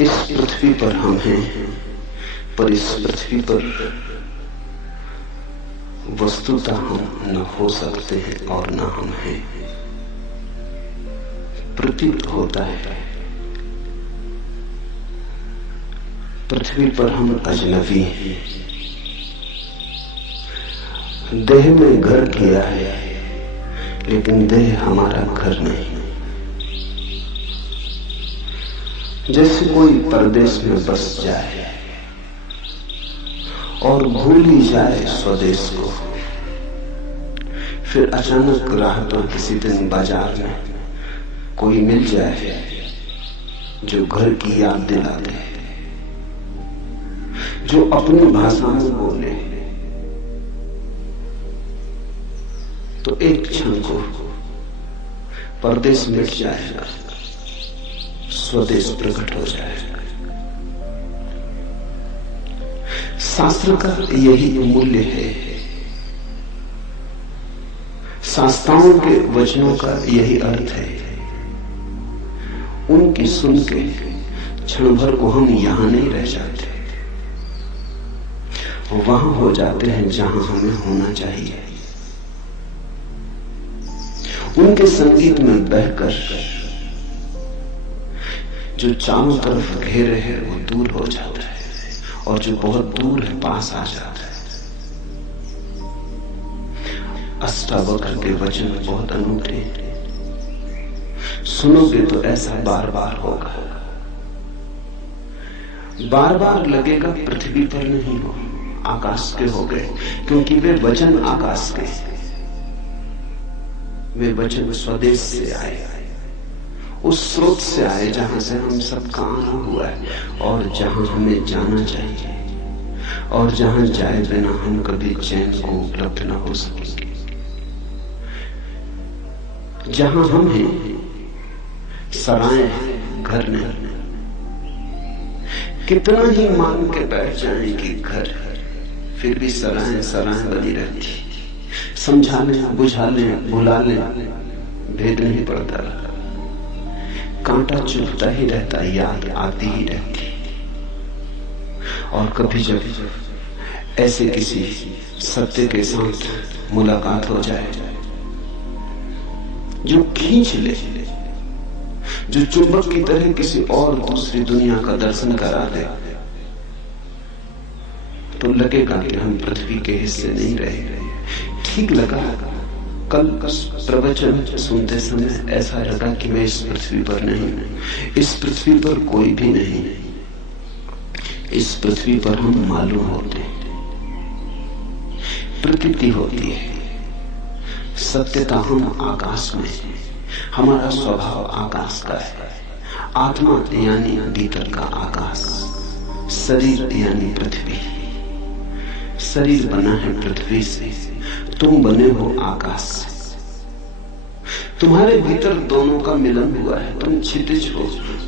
इस पृथ्वी पर हम हैं, पर इस पृथ्वी पर वस्तुतः हम न हो सकते हैं और न हम हैं। प्रतीत होता है पृथ्वी पर हम अजनबी हैं। देह में घर किया है, लेकिन देह हमारा घर नहीं। जैसे कोई परदेश में बस जाए और भूल ही जाए स्वदेश को, फिर अचानक राह पर किसी दिन बाजार में कोई मिल जाए जो घर की याद दिला दे, जो अपनी भाषा में बोले, तो एक क्षण को परदेश मिट जाएगा, स्वदेश प्रकट हो जाएगा। शास्त्र का यही मूल्य है, शास्त्राओं के वचनों का यही अर्थ है। उनकी सुन के क्षण भर को हम यहां नहीं रह जाते, वहां हो जाते हैं जहां हमें होना चाहिए। उनके संगीत में बहकर जो चारों तरफ घेरे है वो दूर हो जाता है, और जो बहुत दूर है पास आ जाता है। अष्टावक्र के वचन बहुत अनूठे हैं, सुनोगे तो ऐसा बार बार होगा। बार बार लगेगा पृथ्वी पर नहीं हो, आकाश के हो गए, क्योंकि वे वचन आकाश के, वे वचन स्वदेश से आए, उस स्रोत से आए जहां से हम सबका आना हुआ है, और जहां हमें जाना चाहिए, और जहां जाए बिना हम कभी चैन को उपलब्ध न हो सकेंगे। जहां हम हैं सराय घर नहीं। कितना ही मान के बैठ जाए कि घर, फिर भी सराय सराय बनी रहती। समझा लें, बुझा लें, भुला लें, भेद नहीं पड़ता। कांटा चुभता ही रहता, याद आती ही रहती। और कभी जब ऐसे किसी सत्य के साथ मुलाकात हो जाए जो खींच ले, जो चुंबक की तरह किसी और दूसरी दुनिया का दर्शन करा दे, तो लगेगा कि हम पृथ्वी के हिस्से नहीं रहे। ठीक लगा, कल प्रवचन सुनते समय ऐसा लगा कि मैं इस पृथ्वी पर नहीं, इस पृथ्वी पर कोई भी नहीं, इस पृथ्वी पर हम मालूम होते हैं, प्रतीति होती है। सत्यता हम आकाश में, हमारा स्वभाव आकाश का है। आत्मा यानी भीतर का आकाश, शरीर यानी पृथ्वी। शरीर बना है पृथ्वी से, तुम बने हो आकाश से। तुम्हारे भीतर दोनों का मिलन हुआ है। तुम क्षितिज हो,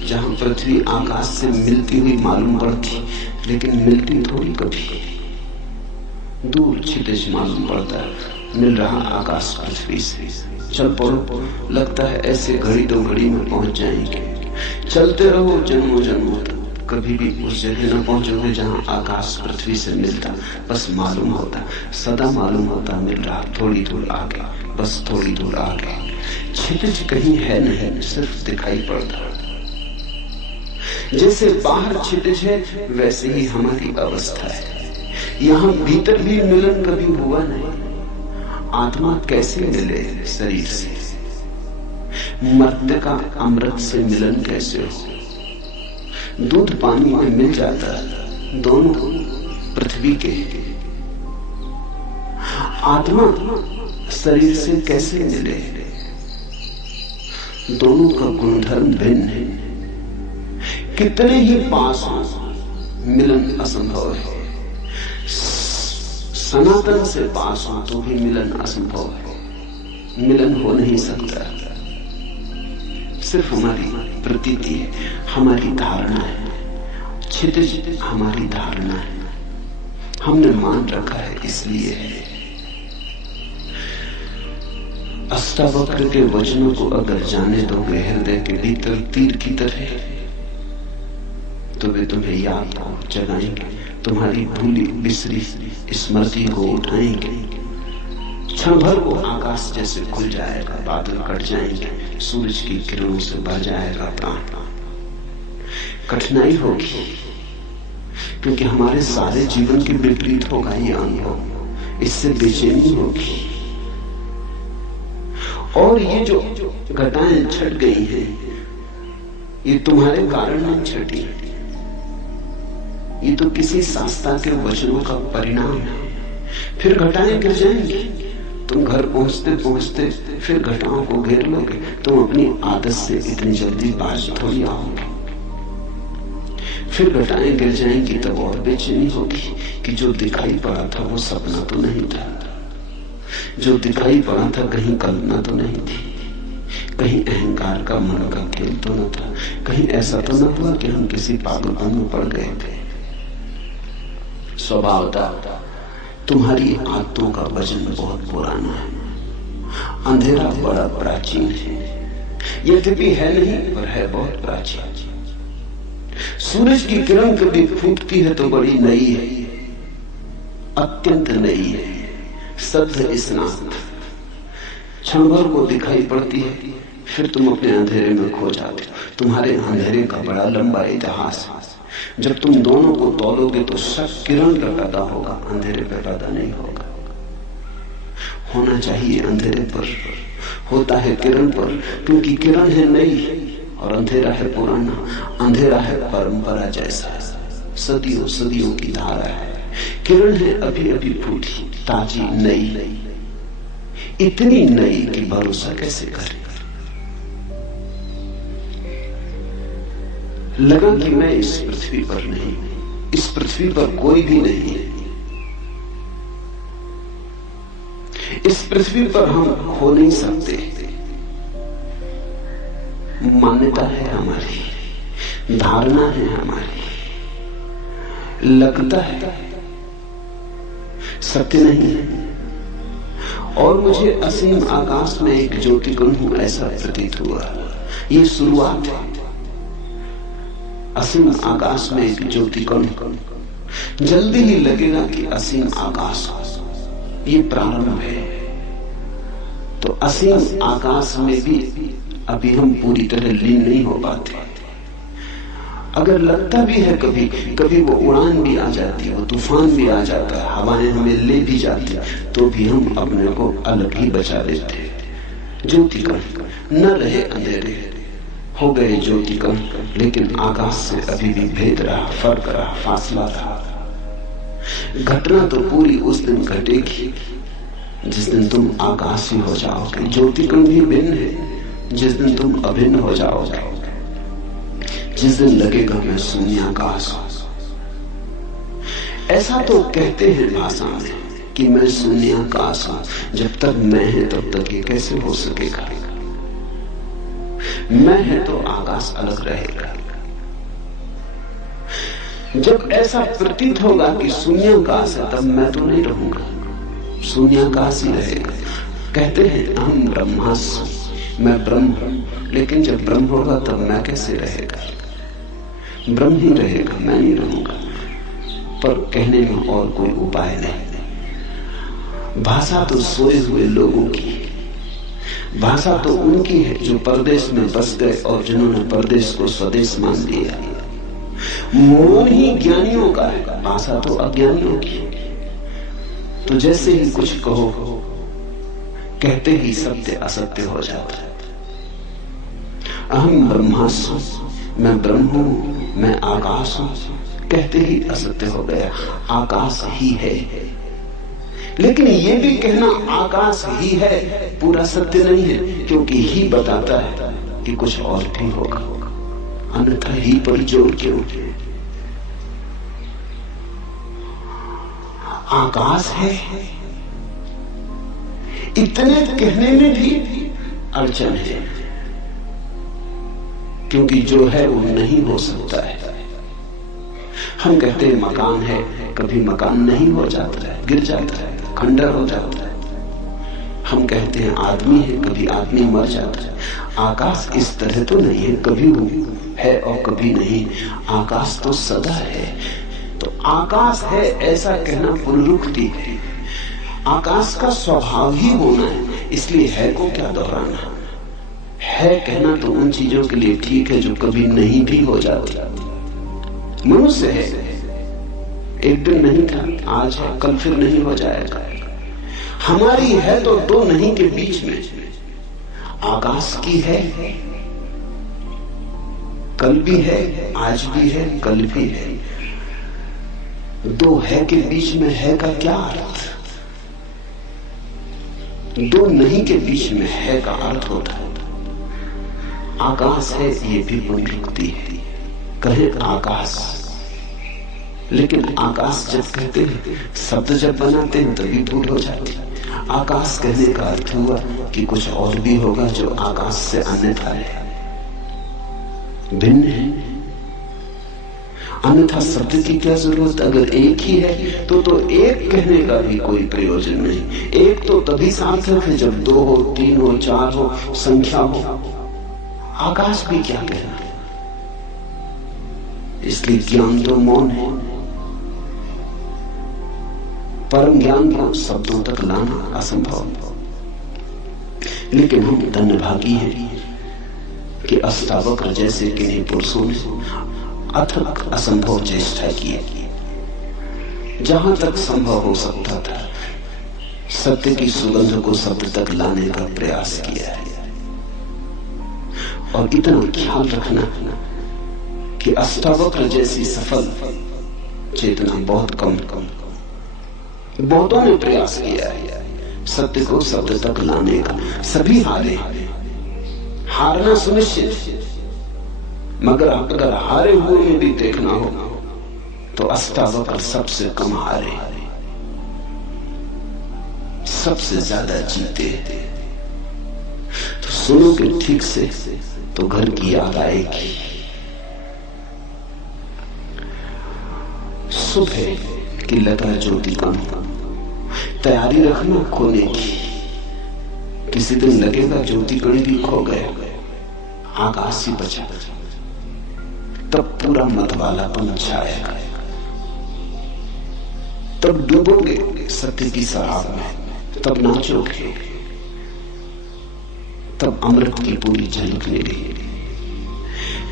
जहां पृथ्वी आकाश से मिलती हुई मालूम पड़ती, लेकिन मिलती थोड़ी कभी। दूर क्षितिज मालूम पड़ता है, मिल रहा आकाश पृथ्वी से। चल पड़ो, लगता है ऐसे घड़ी दो घड़ी में पहुंच जाएंगे। चलते रहो जन्मों जन्मों तक, कभी भी उस जगह न पहुंचोगे जहां आकाश पृथ्वी से मिलता। बस मालूम होता, सदा मालूम होता मिल रहा, थोड़ी दूर आगे, बस थोड़ी दूर आगे। क्षितिज कहीं है नहीं, सिर्फ दिखाई पड़ता। जैसे बाहर क्षितिज है, वैसे ही हमारी अवस्था है। यहां भीतर भी मिलन कभी हुआ नहीं। आत्मा कैसे मिले शरीर से? मर्त्य का अमृत से मिलन कैसे हो? दूध पानी में मिल जाता है, दोनों पृथ्वी के। आत्मा शरीर से कैसे मिले? दोनों का गुणधर्म भिन्न है। कितने ही पास हो, मिलन असंभव है। सनातन से पास हो तो भी मिलन असंभव है। मिलन हो नहीं सकता, सिर्फ हमारी प्रतीति है, हमारी धारणा है। क्षितिज हमारी धारणा है, हमने मान रखा है, इसलिए है। अष्टावक्र के वचनों को अगर जाने दोगे हृदय के भीतर तीर की तरह, तो वे तुम्हें याद को जगाएंगे, तुम्हारी भूली बिसरी स्मृति को उठाएंगे। क्षण भर को आकाश जैसे खुल जाएगा, बादल कट जाएंगे, सूरज की किरणों से भर जाएगा प्राण। कठिनाई होगी क्योंकि हमारे सारे जीवन के विपरीत होगा ये अनुभव, इससे बेचैनी होगी। और ये जो घटाएं छट गई हैं, ये तुम्हारे कारण नहीं छटी, ये तो किसी शास्त्रा के वचनों का परिणाम है। फिर घटाएं गिर जाएंगी, तुम घर पहुंचते पहुंचते फिर घटाओं को घेर लोगे। तुम अपनी आदत से इतनी जल्दी बाज थोड़ी आओगे। फिर घटाएं गिर जाएंगी, तब और बेचैनी होगी कि जो दिखाई पड़ा था वो सपना तो नहीं था, जो दिखाई पड़ा था कहीं कल्पना तो नहीं थी, कहीं अहंकार का मन का खेल तो न था, कहीं ऐसा तो न हुआ कि हम किसी पागलपन में पड़ गए थे। स्वभावतः तुम्हारी आदतों का वजन बहुत पुराना है, अंधेरा बड़ा प्राचीन है, यद्यपि है नहीं पर है बहुत प्राचीन। सूरज की किरण कभी फूटती है तो बड़ी नई है, अत्यंत नई है, सद्य स्नात। क्षण भर को दिखाई पड़ती है, फिर तुम अपने अंधेरे में खो जाते हो। तुम्हारे अंधेरे का बड़ा लंबा इतिहास है। जब तुम दोनों को तोलोगे तो शक किरण पर पैदा होगा, अंधेरे पर पैदा नहीं होगा। होना चाहिए अंधेरे पर, होता है किरण पर, क्योंकि किरण है नई और अंधेरा है पुराना। अंधेरा है परंपरा जैसा, सदियों सदियों की धारा है। किरण है अभी अभी फूटी, ताजी, नई, इतनी नई कि भरोसा कैसे करें। लगा कि मैं इस पृथ्वी पर नहीं, इस पृथ्वी पर कोई भी नहीं है, इस पृथ्वी पर हम हो नहीं सकते। मान्यता है हमारी, धारणा है हमारी, लगता है, सत्य नहीं है। और मुझे असीम आकाश में एक ज्योतिकण हूं ऐसा प्रतीत हुआ। ये शुरुआत है, असीम आकाश में एक ज्योतिकण। जल्दी ही लगेगा कि असीम आकाश ये प्रारंभ है। तो असीम आकाश में भी अभी हम पूरी तरह लीन नहीं हो पाते। अगर लगता भी है कभी कभी वो उड़ान भी आ जाती है, वो तूफान भी आ जाता है, हवाएं हमें ले भी जाती, तो भी हम अपने को अलग ही बचा लेते। ज्योतिकण न रहे अंधेरे, हो गए ज्योतिकण, लेकिन आकाश से अभी भी भेद रहा, फर्क रहा, फासला रहा। घटना तो पूरी उस दिन घटेगी जिस दिन तुम आकाशी हो जाओगे। ज्योतिकण भी भिन्न है जिस दिन तुम अभिन्न हो जाओगे, जिस दिन लगेगा मैं शून्याकाश हूं। ऐसा तो कहते हैं भाषा में कि मैं शून्याकाश हूं। जब तक मैं है तब तक ये कैसे हो सकेगा? मैं है तो आकाश अलग रहेगा। जब ऐसा प्रतीत होगा कि शून्याकाश है, तब मैं तो नहीं रहूंगा, शून्याकाश ही रहेगा। कहते हैं अहम ब्रह्मास्मि, मैं ब्रह्म हूं। लेकिन जब ब्रह्म होगा तब मैं कैसे रहेगा? ब्रह्म ही रहेगा, मैं नहीं रहूंगा। पर कहने में और कोई उपाय नहीं। भाषा तो सोए हुए लोगों की, भाषा तो उनकी है जो परदेश में बस गए और जिन्होंने परदेश को स्वदेश मान लिया। मौन ही ज्ञानियों का है, भाषा तो अज्ञानियों की। तो जैसे ही कुछ कहो, कहते ही सत्य असत्य हो जाता है। अहम ब्रह्मास्मि, मैं ब्रह्म हूं, मैं आकाश हूं, कहते ही असत्य हो गया। आकाश ही है, लेकिन ये भी कहना आकाश ही है पूरा सत्य नहीं है, क्योंकि ही बताता है कि कुछ और भी होगा, अन्यथा ही पर जोर क्यों? आकाश है, इतने कहने में भी अड़चन है, क्योंकि जो है वो नहीं हो सकता है। हम कहते हैं मकान है, कभी मकान नहीं हो जाता है, गिर जाता है, खंडर हो जाता है। हम कहते हैं आदमी है, कभी आदमी मर जाता है। आकाश इस तरह तो नहीं है, कभी है और कभी नहीं। आकाश तो सदा है। तो आकाश है ऐसा कहना पुनरुक्ति है। आकाश का स्वभाव ही होना है, इसलिए है को क्या दोहराना। है कहना तो उन चीजों के लिए ठीक है जो कभी नहीं भी हो जाती। मनुष्य है, एक दिन नहीं था, आज है, कल फिर नहीं हो जाएगा। हमारी है तो दो नहीं के बीच में। आकाश की है, कल भी है, आज भी है, कल भी है। दो है के बीच में है का क्या अर्थ? दो नहीं के बीच में है का अर्थ होता है। आकाश है, ये भी पुनरुक्ति है। कहे आकाश, लेकिन आकाश जब कहते हैं, शब्द जब बनाते हैं तभी भूल हो जाती है। आकाश कहने का अर्थ हुआ कि कुछ और भी होगा जो आकाश से अन्यथा है, भिन्न है। अन्यथा शब्द की क्या जरूरत? अगर एक ही है तो एक कहने का भी कोई प्रयोजन नहीं। एक तो तभी सार्थक है जब दो हो, तीन हो, चार हो, संख्या हो। आकाश भी क्या कहना। इसलिए ज्ञान तो मौन है। परम ज्ञान को शब्दों तक लाना असंभव। लेकिन हम धन्यभागी हैं कि अष्टावक्र जैसे किन्हीं पुरुषों ने अथक असंभव चेष्टा की। जहां तक संभव हो सकता था सत्य की सुगंध को शब्द तक लाने का प्रयास किया है। और इतना ख्याल रखना कि अष्टावक्र जैसी सफल चेतना बहुत कम बहुतों ने प्रयास किया है सत्य को शब्द तक लाने का। सभी हारे, हारना सुनिश्चित, मगर अगर हारे हुए में भी देखना हो तो अष्टावक्र सबसे कम हारे, सबसे ज्यादा जीते। तो सुनोगे ठीक से तो घर की याद आएगी। सुबह की लता ज्योति कम, तैयारी रखना खोने की। किसी दिन लगेगा ज्योति कण भी खो गए, आकाश ही बचा, तब पूरा मतवालापन छाएगा। तब डूबोगे सत्य की सराब में, तब नाचोगे, तब अमृत की पूरी झलक मिलेगी।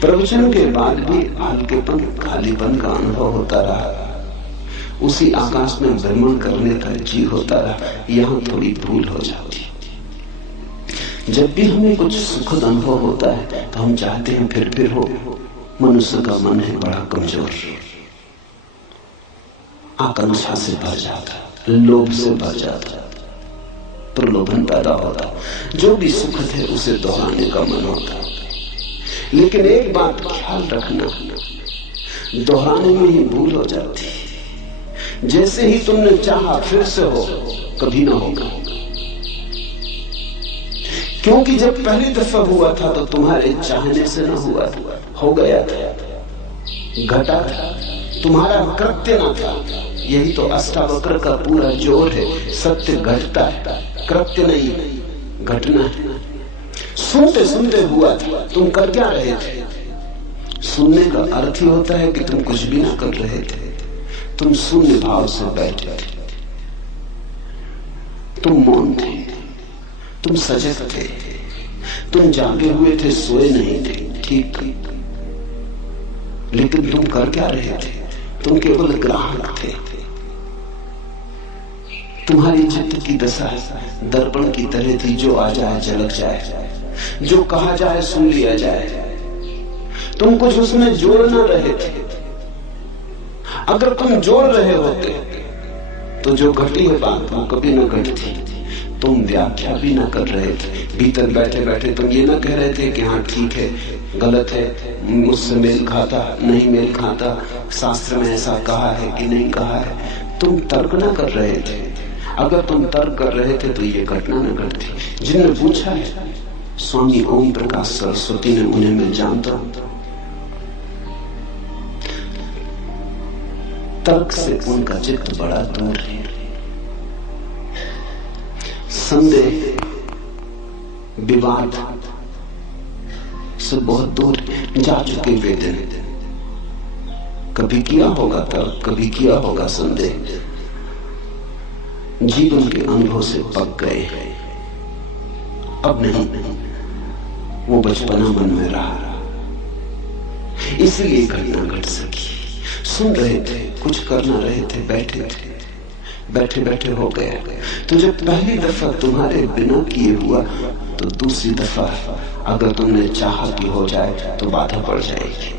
प्रवचन के बाद भी हल्केपन, खालीपन का अनुभव होता रहा। उसी आकाश में भ्रमण करने का जी होता रहा। यहां थोड़ी भूल हो जाती। जब भी हमें कुछ सुखद अनुभव होता है तो हम चाहते हैं फिर हो। मनुष्य का मन है बड़ा कमजोर, आकांक्षा से भर जाता, लोभ से भर जाता, प्रलोभन पैदा होता। जो भी सुखद है उसे दोहराने का मन होता। लेकिन एक बात ख्याल रखना, दोहराने में ही भूल हो जाती। जैसे ही तुमने चाहा फिर से हो, कभी ना होगा। क्योंकि जब पहली दफा हुआ था तो तुम्हारे चाहने से ना हुआ, हो गया था, घटा था, तुम्हारा कृत्य ना था। यही तो अष्टावक्र का पूरा जोर है। सत्य घटता है, कृत्य नहीं, घटना है। सुनते सुनते हुआ था, तुम कर क्या रहे थे? सुनने का अर्थ ही होता है कि तुम कुछ भी ना कर रहे थे, तुम शून्य भाव से बैठे थे, तुम मौन थे, तुम सजग थे, तुम जागे हुए थे, सोए नहीं थे। ठीक, लेकिन तुम कर क्या रहे थे? तुम केवल ग्राहक थे। तुम्हारी चित्त की दशा दर्पण की तरह थी, जो आ जाए झलक जाए, जो कहा जाए सुन लिया जाए। तुम कुछ उसमें जोड़ ना रहे थे। अगर तुम जोड़ रहे होते तो जो घटी है बात वो कभी ना घटती। तुम व्याख्या भी ना कर रहे थे। भीतर बैठे बैठे तुम ये ना कह रहे थे कि हाँ ठीक है, गलत है, मुझसे मेल खाता, नहीं मेल खाता, शास्त्र में ऐसा कहा है कि नहीं कहा है। तुम तर्क ना कर रहे थे। अगर तुम तर्क कर रहे थे तो ये घटना न घटती। जिनने पूछा है, स्वामी ओम प्रकाश सरस्वती ने, उन्हें मैं जानता हूं। तर्क से उनका चित्त बड़ा दूर है। संदेह, विवाद से बहुत दूर जा चुके वे दिन। कभी किया होगा तर्क, कभी किया होगा संदेह, जीवन के अनुभव से पक गए। अब नहीं, वो बचपना मन में रहा, इसलिए घटना घट सकी। सुन रहे थे, कुछ कर ना रहे थे, बैठे थे, बैठे बैठे हो गया। तो जब पहली दफा तुम्हारे बिना किए हुआ, तो दूसरी दफा अगर तुमने चाहा कि हो जाए तो बाधा पड़ जाएगी।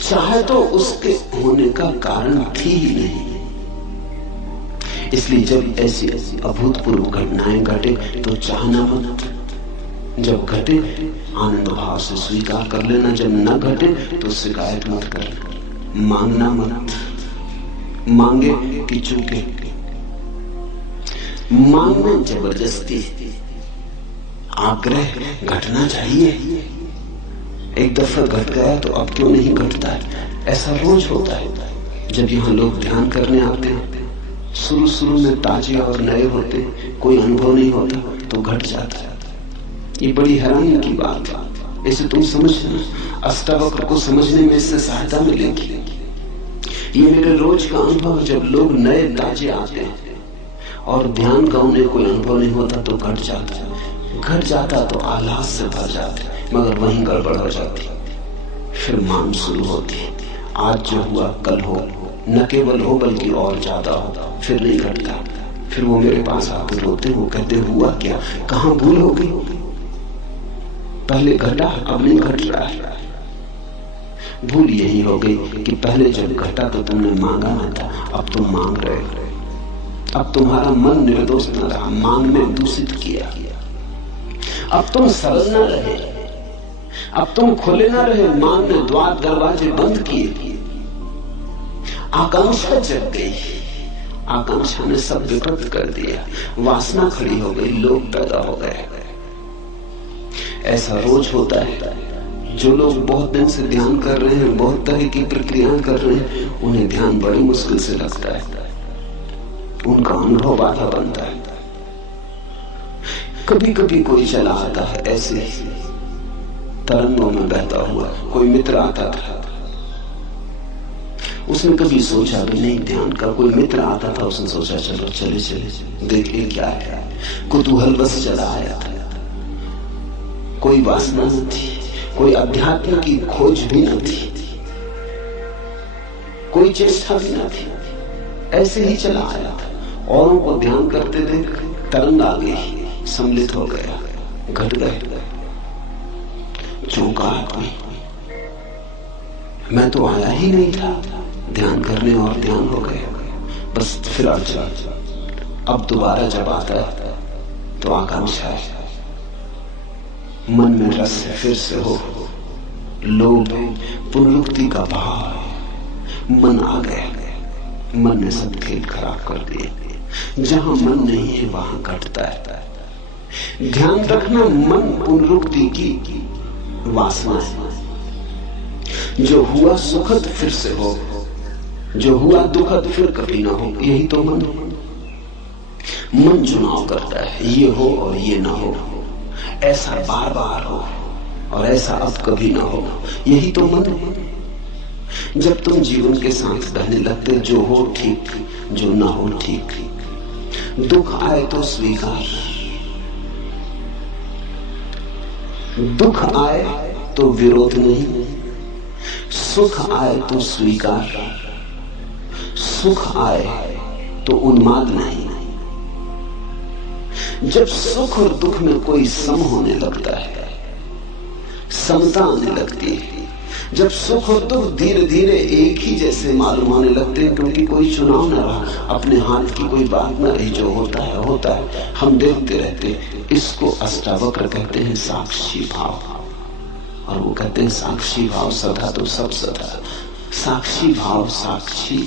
चाहे तो उसके होने का कारण थी ही नहीं। इसलिए जब ऐसी अभूतपूर्व घटनाएं घटे तो चाहना मत, जब घटे आनंद भाव से स्वीकार कर लेना, जब न घटे तो शिकायत मत करना, मांगना मत। मांगे कि चूके, मांगना जबरदस्ती, आग्रह घटना चाहिए। एक दफा घट गया तो अब क्यों नहीं घटता है? ऐसा रोज होता है। जब यहाँ लोग ध्यान करने आते हैं, शुरू में ताजे और नए होते, कोई अनुभव नहीं होता तो घट जाता है। ये बड़ी हैरानी की बात है। इसे तुम समझना, अष्टावक्र को समझने में इससे सहायता मिलेगी। ये मेरे रोज का अनुभव, जब लोग नए ताजे आते हैं और ध्यान का उन्हें कोई अनुभव नहीं होता तो घट जाता है। घट जाता तो आह्लाद से भर जाते, मगर वहीं गड़बड़ हो जाती। फिर मांग शुरू होती, आज जो हुआ कल हो, न केवल हो बल्कि और ज्यादा हो। फिर नहीं घटता। फिर वो मेरे पास आकर रोते, वो कहते हुआ क्या, कहां भूल हो गई? पहले घटा, अब नहीं घट रहा है। भूल यही हो गई कि पहले जब घटा तो तुमने मांगा न था, अब तुम मांग रहे हो। अब तुम्हारा मन निर्दोष न रहा, मांग में दूषित किया। अब तुम सरल न रहे, अब तुम खुले न रहे, मांग ने द्वार दरवाजे बंद किए। आकांक्षा जग गई, आकांक्षा ने सब विकृत कर दिया, वासना खड़ी हो गई, लोग पैदा हो गए। ऐसा रोज होता है। जो लोग बहुत दिन से ध्यान कर रहे हैं, बहुत तरह की प्रक्रियाएं कर रहे हैं, उन्हें ध्यान बड़ी मुश्किल से लगता है, उनका अनुभव बाधा बनता है। कभी कभी कोई चला आता है ऐसे तरंगों में बहता हुआ, कोई मित्र आता था, उसने कभी सोचा भी नहीं ध्यान का। कोई मित्र आता था, उसने सोचा चलो चले चले देखें क्या है, कुतूहल बस चला आया था। कोई वासना न थी, कोई अध्यात्म की खोज भी न थी, कोई चेष्टा भी न थी, ऐसे ही चला आया था। औरों को ध्यान करते देख तरंग आ गई, सम्मिलित हो गया, घट गए। चौंका आदमी, मैं तो आया ही नहीं था ध्यान करने, और ध्यान हो गया। बस फिर अड़चन। अब दोबारा जब आता है तो आकांक्षा है, मन में रस फिर से हो, लोभ, पुनरुक्ति का भाव है। मन आ गया, मन ने सब खेल खराब कर दिए। जहां मन नहीं है वहां घटता है। ध्यान रखना, मन पुनरुक्ति की वासना है। जो हुआ सुखद फिर से हो, जो हुआ दुखद फिर कभी ना हो, यही तो मन चुनाव करता है, ये हो और ये ना हो, ऐसा बार बार हो और ऐसा अब कभी ना हो, यही तो मन है। जब तुम जीवन के साथ बहने लगते, जो हो ठीक, जो ना हो ठीक। दुख आए तो स्वीकार, दुख आए तो विरोध नहीं, सुख आए तो स्वीकार, सुख आए तो उन्माद नहीं। जब सुख और दुख में कोई सम होने लगता है, समता आने लगती है, जब सुख और दुख धीरे धीरे एक ही जैसे मालूम होने लगते हैं, क्योंकि कोई चुनाव न रहा, अपने हाथ की कोई बात न रही, जो होता है होता है, हम देखते रहते। इसको अष्टावक्र कहते हैं साक्षी भाव, और वो कहते हैं साक्षी भाव सदा तो सब सदा। साक्षी भाव साक्षी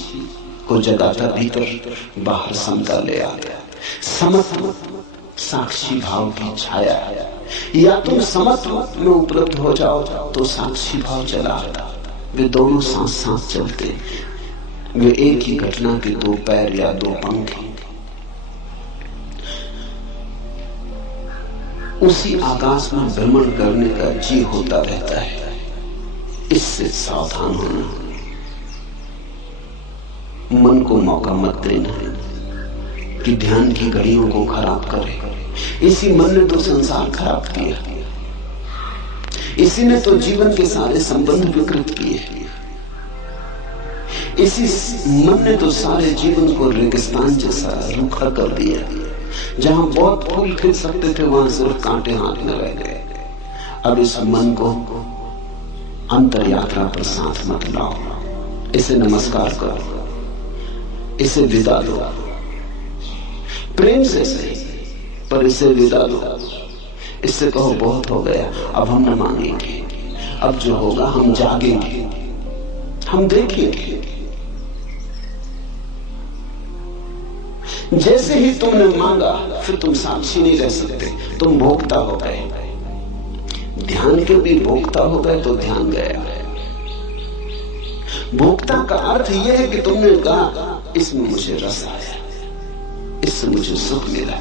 को जगाता, भीतर बाहर समता ले आता। समत्व साक्षी भाव की छाया है। या तुम समत्व में उपलब्ध हो जाओ तो साक्षी भाव चला आता। वे दोनों साथ साथ चलते, वे एक ही घटना के दो पैर या दो पंख। उसी आकाश में भ्रमण करने का जी होता रहता है। इससे सावधान होना, मन को मौका मत देना कि ध्यान की घड़ियों को खराब करे। इसी मन ने तो संसार खराब किया, इसी ने तो जीवन के सारे संबंध विकृत किए, इसी मन ने तो सारे जीवन को रेगिस्तान जैसा रूखा कर दिया। जहां बहुत फूल खिल सकते थे वहां सिर्फ कांटे हाथ में रह गए। अब इस मन को अंतर यात्रा पर साथ मत लाओ, इसे नमस्कार करो, इसे विदा दो, प्रेम से सही पर इसे विदा दो। इससे कहो बहुत हो गया, अब हम न मांगेंगे, अब जो होगा हम जागेंगे, हम देखेंगे। जैसे ही तुमने मांगा फिर तुम साक्षी नहीं रह सकते, तुम भोक्ता हो गए। ध्यान के भी भोक्ता हो गए तो ध्यान गया। भोक्ता का अर्थ यह है कि तुमने कहा इसमें मुझे रस आया, इससे मुझे सुख मिला।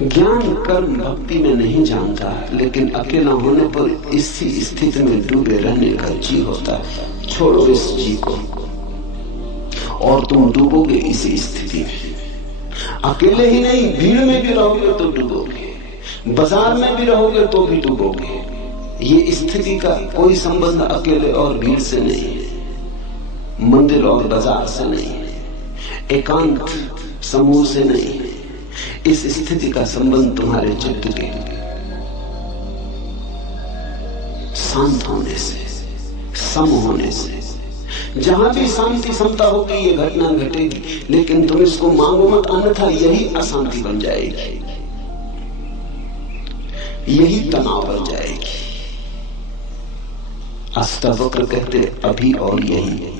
ज्ञान कर्म भक्ति में नहीं जानता, लेकिन अकेला होने पर इसी स्थिति में डूबे रहने का जी होता है। छोड़ो इस जी को और तुम डूबोगे इसी स्थिति में। अकेले ही नहीं, भीड़ में भी रहोगे तो डूबोगे, बाजार में भी रहोगे तो भी डूबोगे। ये स्थिति का कोई संबंध अकेले और भीड़ से नहीं है, मंदिर और बाजार से नहीं है, एकांत समूह से नहीं है। इस स्थिति का संबंध तुम्हारे चित्त के शांत होने से, सम होने से। जहां भी शांति समता होगी ये घटना घटेगी, लेकिन तुम इसको मांगो मत, अन्यथा यही अशांति बन जाएगी, यही तनाव बन जाएगी। अष्टावक्र कहते अभी और यही।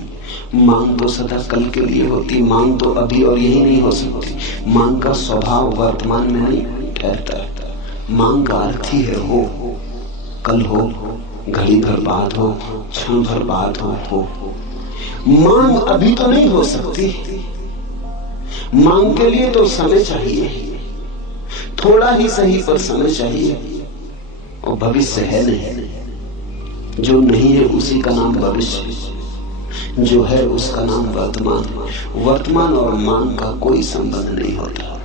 मांग तो सदा कल के लिए होती, मांग तो अभी और यही नहीं हो सकती। मांग का स्वभाव वर्तमान में नहीं ठहरता। मांग का अर्थ ही है हो, कल हो, घड़ी भर बाद हो, क्षण भर बाद हो। मांग अभी तो नहीं हो सकती, मांग के लिए तो समय चाहिए, थोड़ा ही सही पर समय चाहिए। और भविष्य है नहीं, जो नहीं है उसी का नाम भविष्य, जो है उसका नाम वर्तमान। वर्तमान और मांग का कोई संबंध नहीं होता।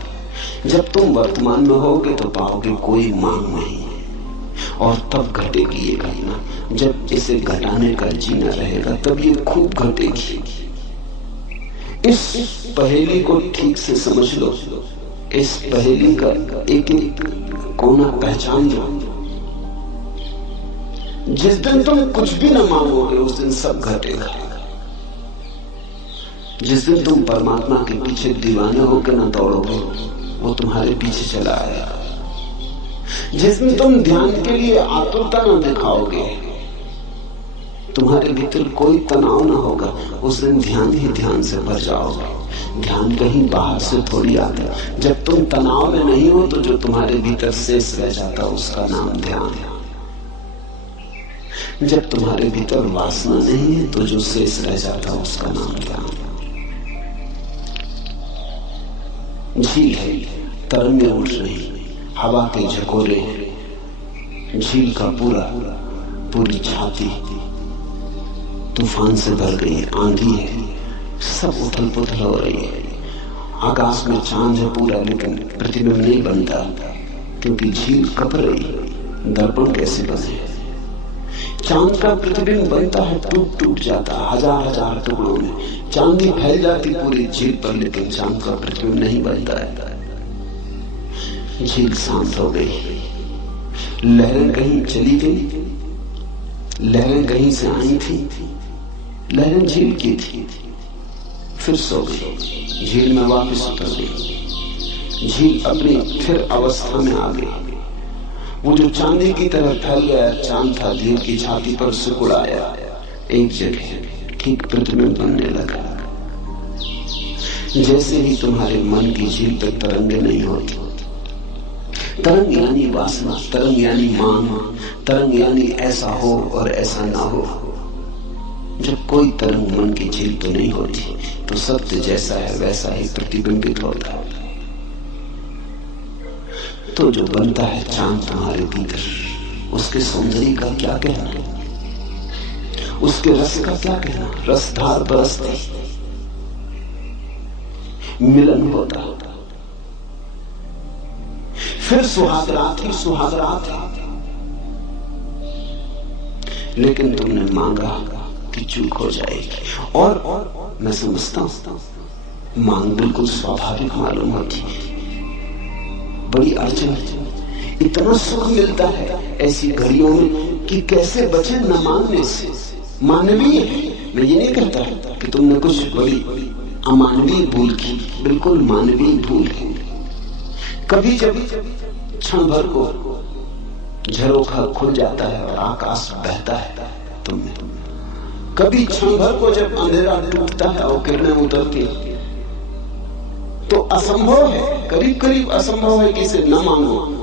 जब तुम वर्तमान में होगे तो पाओगे कोई मांग नहीं, और तब घटेगी ये घटना। जब इसे घटाने का जीना रहेगा तब ये खूब घटेगी। इस पहेली को ठीक से समझ लो, इस पहेली का एक एक कोना पहचान लो। जिस दिन तुम कुछ भी न मांगोगे उस दिन सब घटेगा। जिस दिन तुम परमात्मा के पीछे दीवाने होकर न दौड़ोगे वो तुम्हारे पीछे चला आएगा। जिस दिन तुम ध्यान के लिए आतुरता न दिखाओगे, तुम्हारे भीतर कोई तनाव न होगा, उस दिन ध्यान ही ध्यान से भर जाओगे। ध्यान कहीं बाहर से थोड़ी आता। जब तुम तनाव में नहीं हो तो जो तुम्हारे भीतर शेष रह जाता उसका नाम ध्यान है। जब तुम्हारे भीतर वासना नहीं है तो जो शेष रह जाता उसका नाम ध्यान है। झील है, तरंगें उठ रही, हवा के झकोरे, झील का पूरी छाती तूफान से भर गई, आंधी है, सब उथल पुथल हो रही है। आकाश में चांद है पूरा, लेकिन प्रतिबिंब नहीं बनता क्योंकि झील कप रही। दर्पण कैसे बने? चांद का प्रतिबिंब बनता है, टूट टूट जाता, हजार हजार टुकड़ों में चांदी फैल जाती पूरी झील पर, लेकिन चांद का प्रतिबिंब नहीं बनता है। झील शांत हो गई, लहरें कहीं चली गई, लहरें कहीं से आई थी, लहरें झील की थी, फिर सो गई, झील में वापस उतर गई। झील अपनी फिर अवस्था में आ गई। वो जो चांदी की तरह फैल गया चांद था, झील की छाती पर सिकुड़ आया, एक जगह ठीक प्रतिबिंब बनने लगा। जैसे ही तुम्हारे मन की झील पर तरंगे नहीं होती, तरंग यानी वासना, तरंग यानी मांग, तरंग यानी ऐसा हो और ऐसा ना हो, जब कोई तरंग मन की झील तो नहीं होती, तो सत्य जैसा है वैसा ही प्रतिबिंबित होता है। तो जो बनता है चांद तुम्हारे भीतर, उसके सौंदर्य का क्या कहना, उसके रस का क्या कहना। रसधार बरसती, मिलन होता, फिर सुहाग रात ही सुहाग रात है। लेकिन तुमने मांगा कि चूक हो जाएगी। और मैं समझता हूं मांग बिल्कुल स्वाभाविक मालूम होती, बड़ी अड़चन। इतना सुख मिलता है ऐसी घड़ियों में कि कैसे बचे न मांगने से। मानवीय है, मैं ये नहीं कहता कि तुमने कुछ बड़ी अमानवीय भूल की, बिल्कुल मानवीय भूल है। कभी जब क्षण भर को झरोखा खुल जाता है और आकाश बहता है तुमने, कभी क्षण भर को जब अंधेरा टूटता है और किरणें उतरती है, तो असंभव है, करीब करीब असंभव है कि इसे न मानो।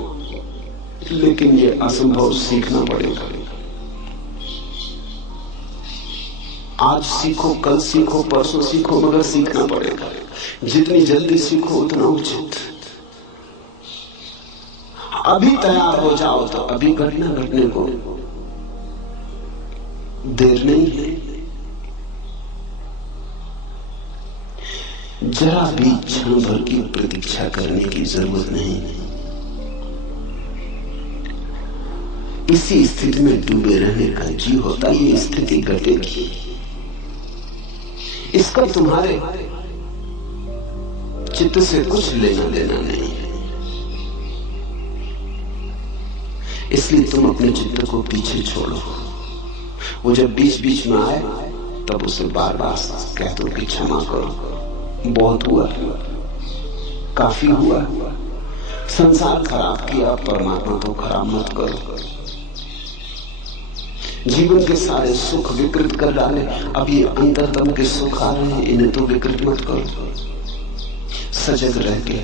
लेकिन ये असंभव सीखना पड़ेगा। आज सीखो, कल सीखो, परसों सीखो, मगर सीखना पड़ेगा। जितनी जल्दी सीखो उतना उचित। अभी तैयार हो जाओ तो अभी घटना घटने को देर नहीं है। जरा भी क्षण भर की प्रतीक्षा करने की जरूरत नहीं। इसी स्थिति में डूबे रहने का जी होता, ये स्थिति घटेगी, इसका तुम्हारे चित्त से कुछ लेना देना नहीं है। इसलिए तुम अपने चित्त को पीछे छोड़ो। वो जब बीच बीच में आए तब उसे बार बार कह दो कि क्षमा करो, बहुत हुआ, काफी हुआ, संसार खराब किया, परमात्मा तो खराब मत करो। जीवन के सारे सुख विकृत कर डाले, अब ये अंतरतम के सुख आ रहे हैं, इन्हें तो विकृत मत करो। सजग रह के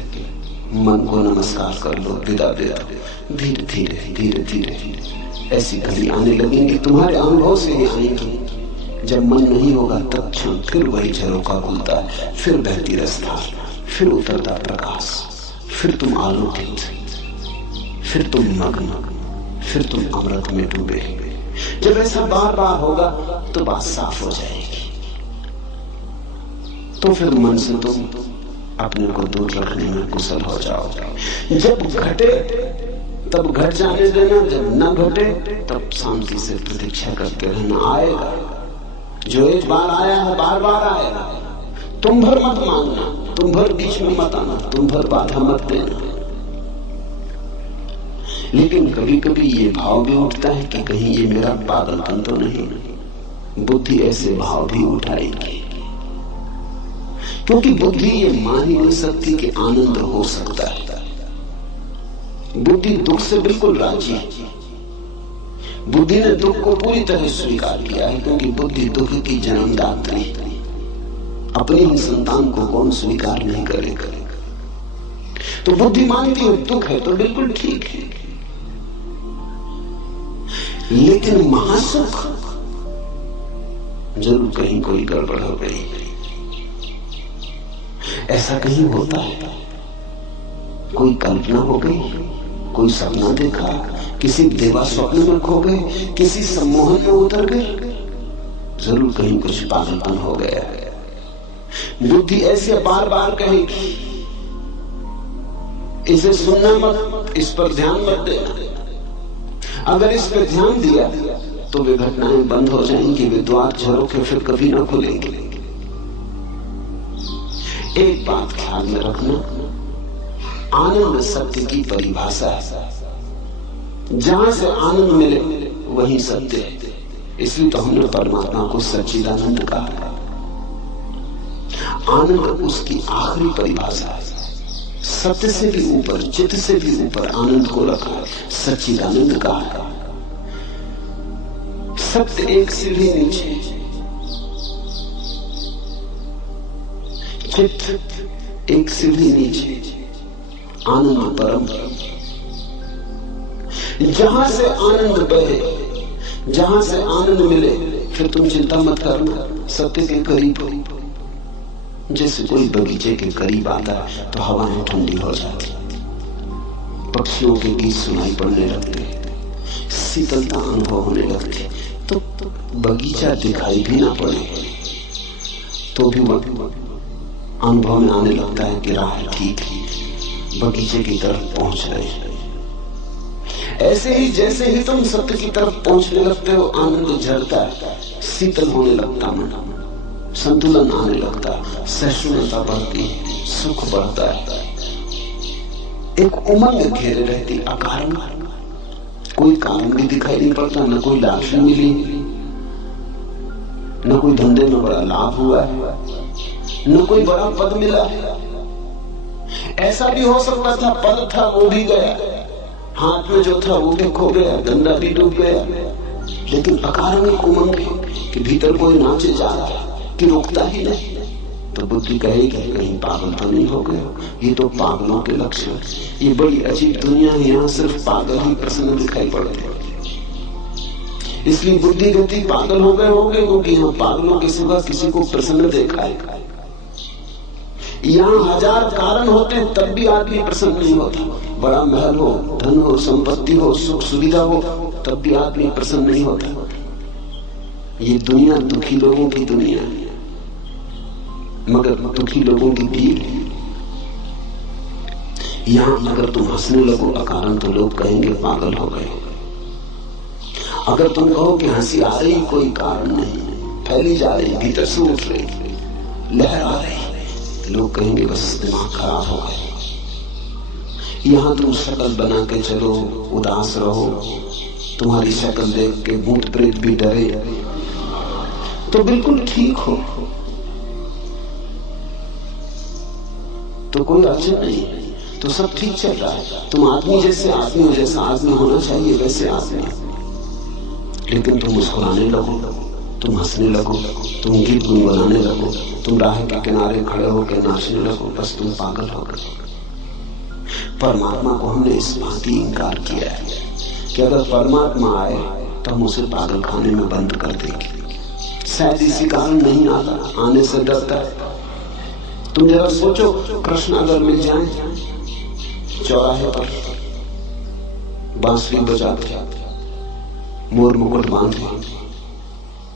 मन को नमस्कार कर लो, विदा दे दो। धीरे धीरे धीरे धीरे ऐसी घड़ी आने लगेंगी, तुम्हारे अनुभव से ही आएंगी। जब मन नहीं होगा तब क्षण फिर वही झरोखा खुलता है, फिर बहती रसता, फिर उतरता प्रकाश, फिर तुम आलोकित, फिर तुम मग्न, फिर तुम अमृत में डूबे। जब ऐसा बार बार होगा तो बात साफ हो जाएगी। तो फिर मन से तुम अपने को दूर रखने में कुशल हो जाओ। जब घटे तब घट जाने देना, जब न घटे तब शांति से प्रतीक्षा करते रहना। आएगा, जो एक बार आया है बार बार आएगा। तुम भर मत मांगना, तुम भर बीच में मत आना, तुम भर बाधा मत देना। लेकिन कभी कभी ये भाव भी उठता है कि कहीं ये मेरा पागलपन तो नहीं। बुद्धि ऐसे भाव भी उठाएगी, क्योंकि बुद्धि ये मान ही नहीं सकती कि आनंद हो सकता है। बुद्धि दुख से बिल्कुल राजी है। बुद्धि ने दुख को पूरी तरह स्वीकार किया है, क्योंकि बुद्धि दुख की जन्मदात्री। अपनी ही संतान को कौन स्वीकार नहीं करेगा। तो बुद्धि मानती है दुख है तो बिल्कुल ठीक है। लेकिन महासुख जरूर कहीं कोई गड़बड़ हो गई। ऐसा कहीं होता है, कोई कल्पना हो गई, कोई सपना देखा, किसी देवा स्वप्न में खो गए, किसी सम्मोहन में उतर गए। जरूर कहीं कुछ पागलपन हो गया है। बुद्धि ऐसे बार बार कहेगी इसे सुनना मत, इस पर ध्यान मत देना। अगर इस पर ध्यान दिया तो वे घटनाएं बंद हो जाएंगी, वे द्वार झरोखे फिर कभी ना खुलेंगे। एक बात ख्याल में रखना, आनंद सत्य की परिभाषा है। जहां से आनंद मिले वही सत्य है। इसलिए तो हमने परमात्मा को सच्चिदानंद कहा। आनंद उसकी आखिरी परिभाषा है। सत्य से भी ऊपर, चित्त से भी ऊपर आनंद को रखा, सच्चिदानंद कहा है। सत्य एक सीढ़ी नीचे, चित्त एक सीढ़ी नीचे, आनंद परम। जहां से आनंद बहे, जहां से आनंद मिले, फिर तुम चिंता मत करना, सत्य के करीब हो। जैसे कोई बगीचे के करीब आता है तो हवाएं ठंडी हो जाती, पक्षियों के गीत सुनाई पड़ने लगते, शीतलता अनुभव होने लगती। तो बगीचा दिखाई भी ना पड़े तो भी अनुभव में आने लगता है कि राह ठीक है, बगीचे की तरफ पहुंच रहे हैं। ऐसे ही जैसे ही तुम सत्य की तरफ पहुंचने लगते हो, आनंद झरता है, शीतल होने लगता मन, संतुलन आने लगता है, सहिष्णुता बढ़ती है, सुख बढ़ता है, एक उमंग घेरे रहती अकारण। कोई कारण भी दिखाई नहीं पड़ता, न कोई लाठी मिली, न कोई धंधे में बड़ा लाभ हुआ है, न कोई बड़ा पद मिला है। ऐसा भी हो सकता था पद था वो भी गया, हाथ में जो था वो भी खो गया, धंधा भी डूब गया, लेकिन अकारण एक उमंग है कि भीतर कोई नाचे जा रहा है कि रुकता ही नहीं। तो बुद्धि कहेगी कहीं पागल तो नहीं हो गए, ये तो पागलों के लक्षण, ये बड़ी अजीब दुनिया है, यहाँ सिर्फ पागल ही प्रसन्न दिखाई पड़ते हैं। इसलिए बुद्धि कहती पागल हो गए होंगे, क्योंकि यहाँ पागलों के सिवा किसी को प्रसन्न देखा है। यहाँ हजार कारण होते हैं तब भी आदमी प्रसन्न नहीं होता। बड़ा महल हो, धन हो, संपत्ति हो, सुख सुविधा हो, तब भी आदमी प्रसन्न नहीं होता। ये दुनिया दुखी लोगों की दुनिया है, मगर दुखी लोगों की भीड़ है। यहां अगर तुम हंसने लगो अकारण तो लोग कहेंगे पागल हो गए। अगर तुम कहो कि हंसी आ रही कोई कारण नहीं, फैली जा रही, भीतर से उठ रही, लहर आ रही, लोग कहेंगे बस दिमाग खराब हो गए। यहां तुम शक्ल बना के चलो, उदास रहो, तुम्हारी शक्ल देख के भूत प्रेत भी डरे, तो बिल्कुल ठीक हो, तो कोई अड़चन नहीं है, तो सब ठीक चल रहा है। तुम आदमी जैसे आदमी हो, जैसा आदमी होना चाहिए वैसे आदमी। लेकिन तुम मुस्कुराने लगो, तुम हंसने लगो, तुम गीत गुनगुनाने लगो, तुम राह के किनारे खड़े होकर नाचने लगो, बस तुम पागल हो गए। परमात्मा को हमने इस भांति इंकार किया है कि अगर परमात्मा आए तो हम उसे पागल खाने में बंद कर देंगे। शायद इसी कारण नहीं आता, आने से डरता है। तुम जरा सोचो, कृष्ण अगर मिल जाए चौराहे पर बांसुरी बजाते, मोर मुकुट बांधे,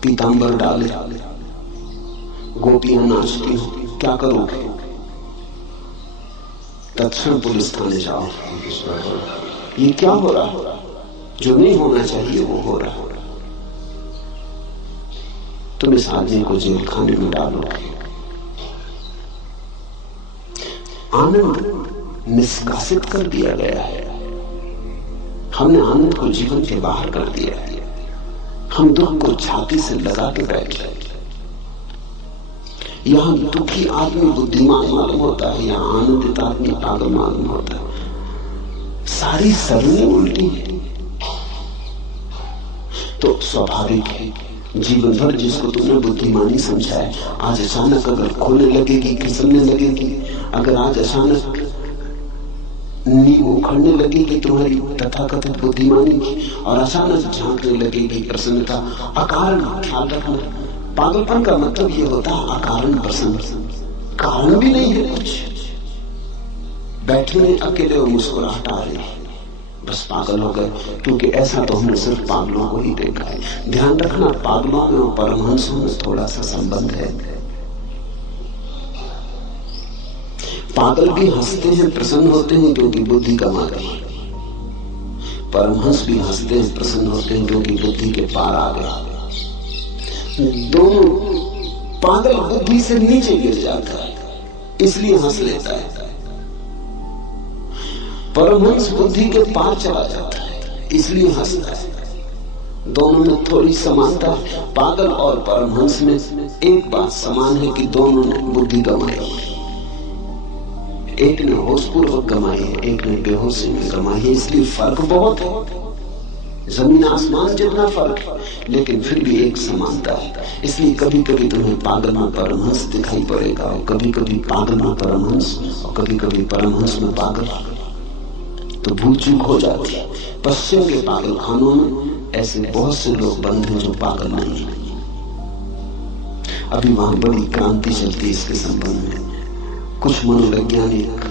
पीतांबर डाले, गोपियां नाचती हो, क्या करोगे? तत्क्षण पुलिस थाने जाओ। ये क्या हो रहा? जो नहीं होना चाहिए वो हो रहा। तुम इस आदमी को जेल खाने में डालोगे। आनंद निष्कासित कर दिया गया है, हमने आनंद को जीवन के बाहर कर दिया है। हम दुख को छाती से लगा के बैठे। यहां दुखी आदमी बुद्धिमान मालूम होता है, यहां आनंदित आदमी पागल मालूम होता है। सारी सरणी उल्टी है। तो स्वाभाविक है, जीवन भर जिसको तुमने बुद्धिमानी समझा है, आज अचानक अगर खोलने लगेगी, खिसकने लगेगी, अगर आज अचानक नींव उखड़ने लगेगी तुम्हारी तथाकथित बुद्धिमानी की, और अचानक झांकने लगेगी प्रसन्नता अकारण। ख्याल रखना, पागलपन का मतलब ये होता है अकारण प्रसन्न, कारण भी नहीं है कुछ, बैठे में अकेले और मुस्कुराहट आ रही, बस पागल हो गए। क्योंकि ऐसा तो हमने सिर्फ पागलों को ही देखा है। ध्यान रखना, पागलों में और परमहंसों में थोड़ा सा संबंध है। पागल भी हंसते हैं, प्रसन्न होते हैं क्योंकि बुद्धि कमा गई। परमहंस भी हंसते हैं, प्रसन्न होते हैं क्योंकि बुद्धि के पार आ गए। दोनों, पागल बुद्धि से नीचे गिर जाता है इसलिए हंस लेता है, परमहंस बुद्धि के पार चला जाता है इसलिए हंसता है। दोनों में थोड़ी समानता है। पागल और परमहंस में एक बात समान है कि दोनों ने बुद्धि गंवाई। एक ने होशपूर्वक गंवाई है, एक ने बेहोशी में गंवाई है। इसलिए फर्क बहुत है, जमीन आसमान जितना फर्क है, लेकिन फिर भी एक समानता है। इसलिए कभी कभी तुम्हें पागल में परमहंस दिखाई पड़ेगा, और कभी कभी पागल में परमहंस, और कभी कभी परमहंस में पागल। तो भूल चूक हो जाती है। पश्चिम के पागल खानों में ऐसे बहुत से लोग बंद हैं जो पागल नहीं है। अभी वहां बड़ी क्रांति चलती है इसके संबंध में। कुछ मनोवैज्ञानिक,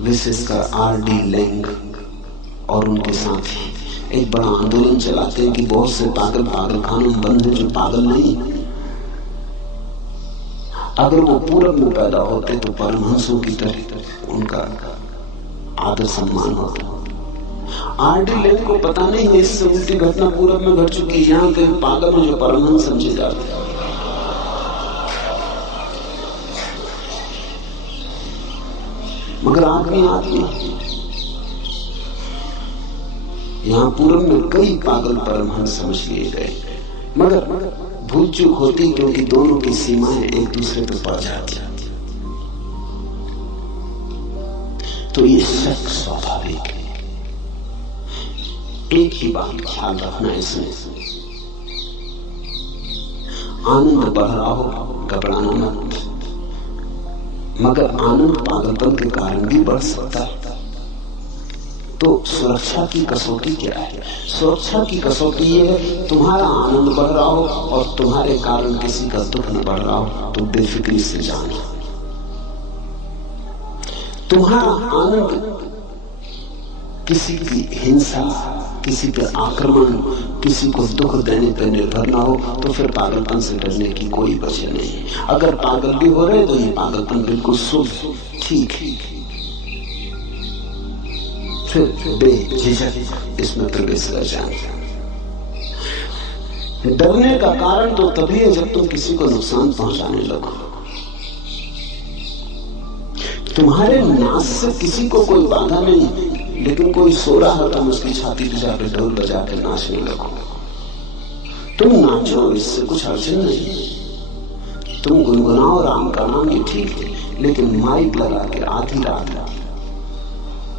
विशेषकर R.D. लैंग और उनके साथी एक बड़ा आंदोलन चलाते हैं कि बहुत से पागल पागलखानों में बंद हैं जो पागल नहीं। अगर वो पूरब में पैदा होते तो परमहंसों की तरह उनका आदर सम्मान होता। R.D. लैंग को पता नहीं है इससे उल्टी घटना पूरब में घट चुकी है। यहाँ के पागल में जो परमहंस समझे जाते हैं। मगर आदमी यहां पूरब में कई पागल परमहंस समझ लिए गए, मगर भूल चूक होती क्योंकि दोनों की सीमाएं एक दूसरे पर पड़ जाती। तो ये शक स्वाभाविक है। एक ही बात ख्याल रखना, इसमें आनंद बढ़ रहा हो, घबराना मत। मगर आनंद पागलपन के कारण भी बढ़ सकता है। तो सुरक्षा की कसौटी क्या है? सुरक्षा की कसौटी ये है, तुम्हारा आनंद बढ़ रहा हो और तुम्हारे कारण किसी का दुख न बढ़ रहा हो तो बेफिक्री से जाना। तुम्हारा आनंद किसी की हिंसा, किसी पे आक्रमण, किसी को दुख देने पर निर्भर ना हो तो फिर पागलपन से डरने की कोई वजह नहीं। अगर पागल भी हो रहे तो ये पागलपन बिल्कुल शुभ, ठीक है। फिर बेझिझक इसमें प्रवेश कर जाए। डरने का कारण तो तभी है जब तुम किसी को नुकसान पहुंचाने लगो। तुम्हारे नाच से किसी को कोई बाधा नहीं, लेकिन कोई सो रहा है तुम उसकी छाती पे जाकर ढोल बजा के नाचने लगो। तुम नाचो, इससे कुछ अड़चन नहीं। तुम गुनगुनाओ राम का नाम, ये ठीक है। लेकिन माइक लगा के आधी रात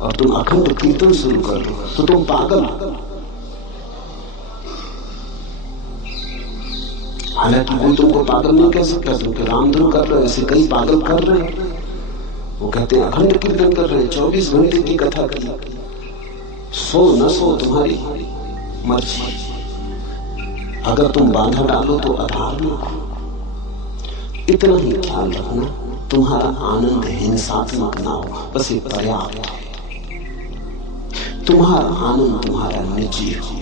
और तुम अखंड कीर्तन शुरू कर दो तो तुम पागल। हालांकि कोई तुमको पागल नहीं कह सकता, क्योंकि रामधुन कर रहे, ऐसे कई पागल कर रहे हैं। वो कहते हैं अखंड कीर्तन कर रहे हैं, 24 घंटे की कथा कर। सो न सो तुम्हारी मर्जी। अगर तुम बाधा डालो तो अधार्मिक हो। इतना ही ख्याल रखना, तुम्हारा आनंद हिंसात्मक ना हो, बस ये पर्याप्त है। तुम्हारा आनंद तुम्हारा निजी हो।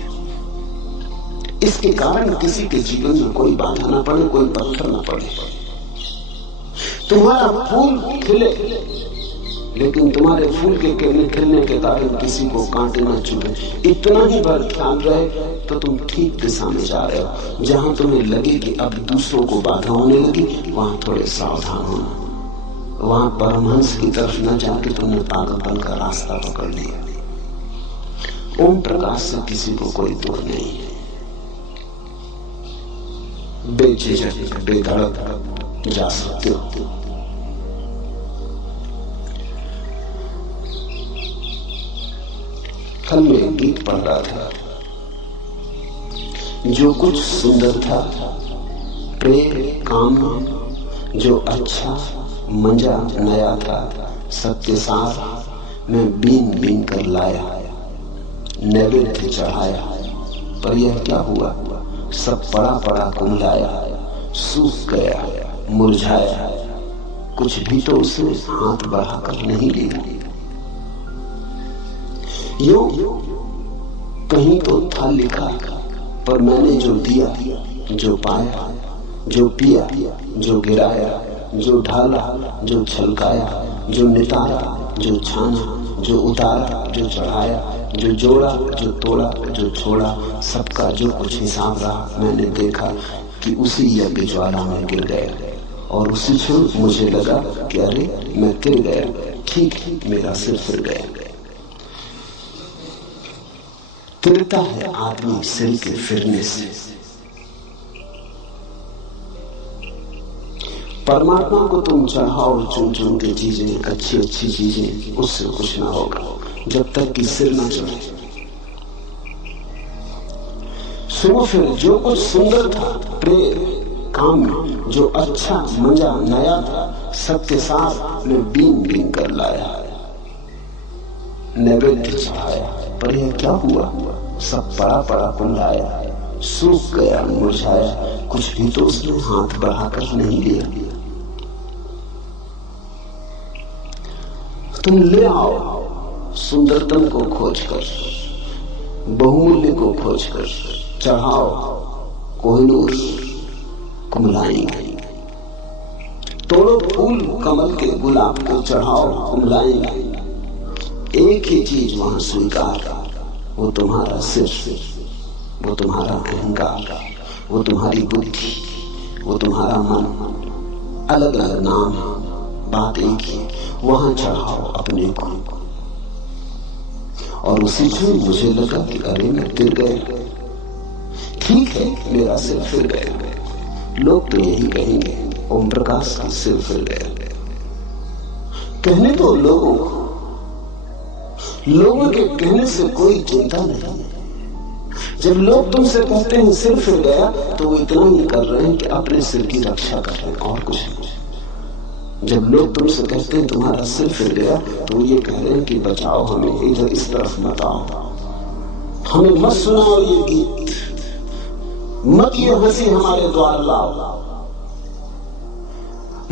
इसके कारण किसी के जीवन में कोई बाधा ना पड़े, कोई पत्थर ना पड़े। तुम्हारा फूल खिले, लेकिन तुम्हारे फूल के खिलने के कारण किसी को कांटे न चुभे। इतना ही बार ख्याल रहे तो तुम ठीक दिशा में जा रहे हो। जहां तुम्हें लगे कि अब दूसरों को बाधा होने लगी, वहां थोड़े सावधान होना। वहां परमहंस की तरफ न जाके तुमने पागलपन का रास्ता पकड़ लिया। ओम प्रकाश से किसी को कोई दुख नहीं है। बेझिझक बेधड़क जा सकते हो। कल मैं एक गीत पढ़ रहा था। जो कुछ सुंदर था प्रेम काम, जो अच्छा मंजा नया था, सत्य सार में बीन बीन कर लाया, नैवेद्य चढ़ाया। पर यह क्या हुआ? सब पड़ा पड़ा कुमलाया, सूख गया मुरझाया। कुछ भी तो उसने हाथ बढ़ाकर नहीं लिया। यूं कहीं तो था लिखा, पर मैंने जो दिया, जो पाया, जो पिया, जो गिराया, जो ढाला, जो छलकाया, जो नितारा, जो छाना, जो उतारा, जो चढ़ाया, जो जोड़ा, जो तोड़ा, जो छोड़ा, सबका जो कुछ हिसाब रहा। मैंने देखा कि उसी यज्ञ ज्वाला में गिर गया, और उसी क्षण मुझे लगा कि अरे मैं गिर गया, ठीक मेरा सिर फिर गया। गिरता है आदमी सिर के फिरने से। परमात्मा को तुम चढ़ाओ चुन चुन के चीजें, अच्छी अच्छी चीजें, उससे कुछ ना होगा जब तक कि सिर ना चढ़े। सुनो फिर, जो कुछ सुंदर था प्रेम काम, जो अच्छा मंजा नया था, सत्य सार में बीन बीन कर लाया, नैवेद्य चढ़ाया। पर यह क्या हुआ? सब पड़ा पड़ा कुंडाया, सूख गया, मुरझाया, कुछ भी तो उसने हाथ बढ़ाकर नहीं लिया। तुम ले आओ सुंदरतम को खोजकर, बहुमूल्य को खोजकर, चढ़ाओ कोहिनूर कुमलाएंगे। तोड़ो फूल कमल के, गुलाब को चढ़ाओ कुमलाएंगे। एक ही चीज वहां स्वीकार, वो तुम्हारा सिर, वो तुम्हारा अहंकार, वो तुम्हारी बुद्धि, वो तुम्हारा मन। अलग अलग नाम है, बात एक ही। वहां चढ़ाओ अपने को। और उसी क्षण मुझे लगा कि अरे मैं गिर गया। ठीक है, मेरा सिर फिर गया। लोग तो यही कहेंगे, ओम प्रकाश का सिर फिर गया। कहने तो लोगों को, लोगों के कहने से कोई चिंता नहीं। जब लोग तुमसे कहते हैं सिर फिर गया, तो वो इतना ही कर रहे हैं कि अपने सिर की रक्षा कर रहे हैं, और कुछ नहीं। जब लोग तुमसे कहते हैं तुम्हारा सिर फिर गया, तो ये कह रहे हैं कि बचाओ हमें, इधर इस तरफ मत आओ, हमें मत सुनाओ ये गीत, मत ये हंसी हमारे द्वार लाओ,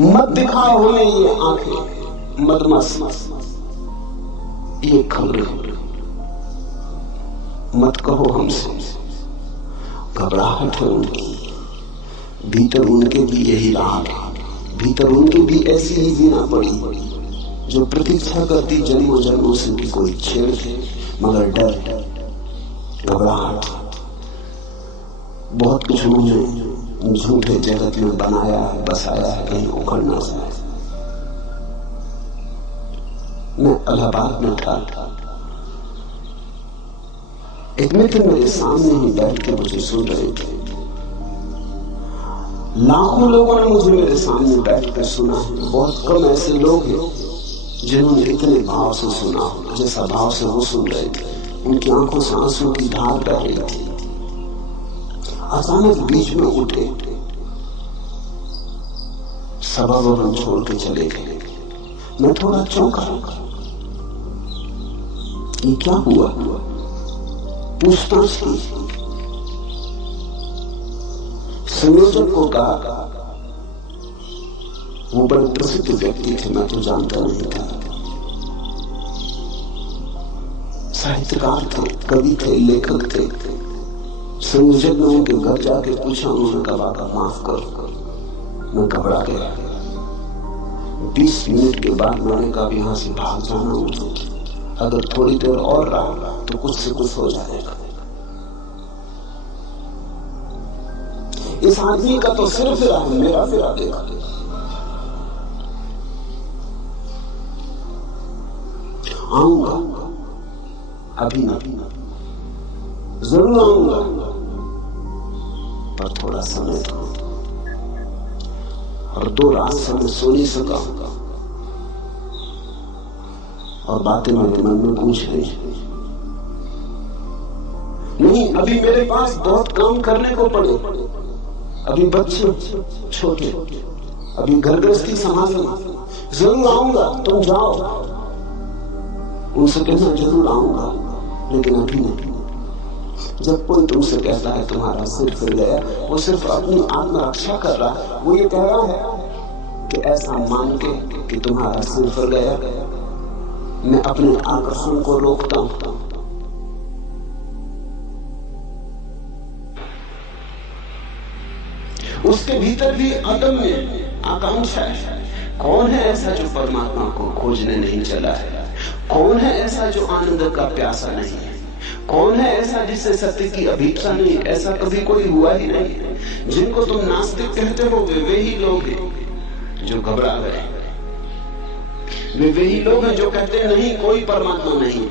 मत दिखाओ हमें ये आंखें मदमस्त, ये खबरें, मत कहो हमसे। घबराहट है उनकी, भीतर उनके भी यही राह है, भीतर उनकी भी ऐसी ही जीना पड़ी, जो प्रतीक्षा करती जन्मों जन्मों से भी कोई छेड़ है, मगर डर, घबराहट। बहुत कुछ उन्होंने झूठे जगत में बनाया है, बसाया है, कहीं उखड़ ना जाए। मैं इलाहाबाद में था, एक मित्र मेरे सामने ही बैठ के मुझे सुन रहे थे। लाखों लोगों ने मुझे मेरे सामने बैठकर सुना है। बहुत कम ऐसे लोग हैं जिन्होंने इतने भाव से सुना हो जैसा भाव से वो सुन रहे थे। उनकी आंखों से आंसू की धार बह रही थी। अचानक बीच में उठे, सभा भवन छोड़ के चले गए। मैं थोड़ा चौंका, ये क्या हुआ? पूछताछ की। संयोजक को कहा, वो बड़े प्रसिद्ध व्यक्ति थे, मैं तो जानता नहीं था। साहित्यकार थे, कवि थे, लेखक थे। संयोजक ने उनके घर जाके पूछा, उन्होंने कहा माफ करो, मैं घबरा गया। 20 मिनट के बाद मैंने कहा यहां से भाग जाना उचित, अगर थोड़ी देर और रहा तो कुछ से कुछ हो जाएगा। इस आदमी का तो सिर फिरा है, मेरा फिरा देगा। आऊंगा, अभी नहीं, जरूर आऊंगा, पर थोड़ा समय दो। और 2 रात से मैं सो नहीं सका और बातें मेरे मन में पूछ रही। नहीं, अभी मेरे पास बहुत काम करने को पड़े, अभी बच्चे छोटे, अभी घर गृहस्थी संभालना। जरूर आऊंगा, तुम जाओ, उनसे कहना जरूर आऊंगा, लेकिन अभी नहीं। जब कोई तुमसे कहता है तुम्हारा सिर फिर गया, वो सिर्फ अपनी आत्मरक्षा कर रहा है। वो ये कह रहा है कि ऐसा मान के कि तुम्हारा सिर फिर गया, मैं अपने आकर्षण को रोकता हूं। उसके भीतर भी अदम्य आकांक्षा है। कौन है ऐसा जो परमात्मा को खोजने नहीं चला है? कौन है ऐसा जो आनंद का प्यासा नहीं है? कौन है ऐसा जिससे सत्य की अभीपसा नहीं? ऐसा कभी कोई हुआ ही नहीं। जिनको तुम नास्तिक कहते हो वे ही लोग हैं जो घबरा गए। वे ही लोग हैं जो कहते नहीं कोई परमात्मा नहीं,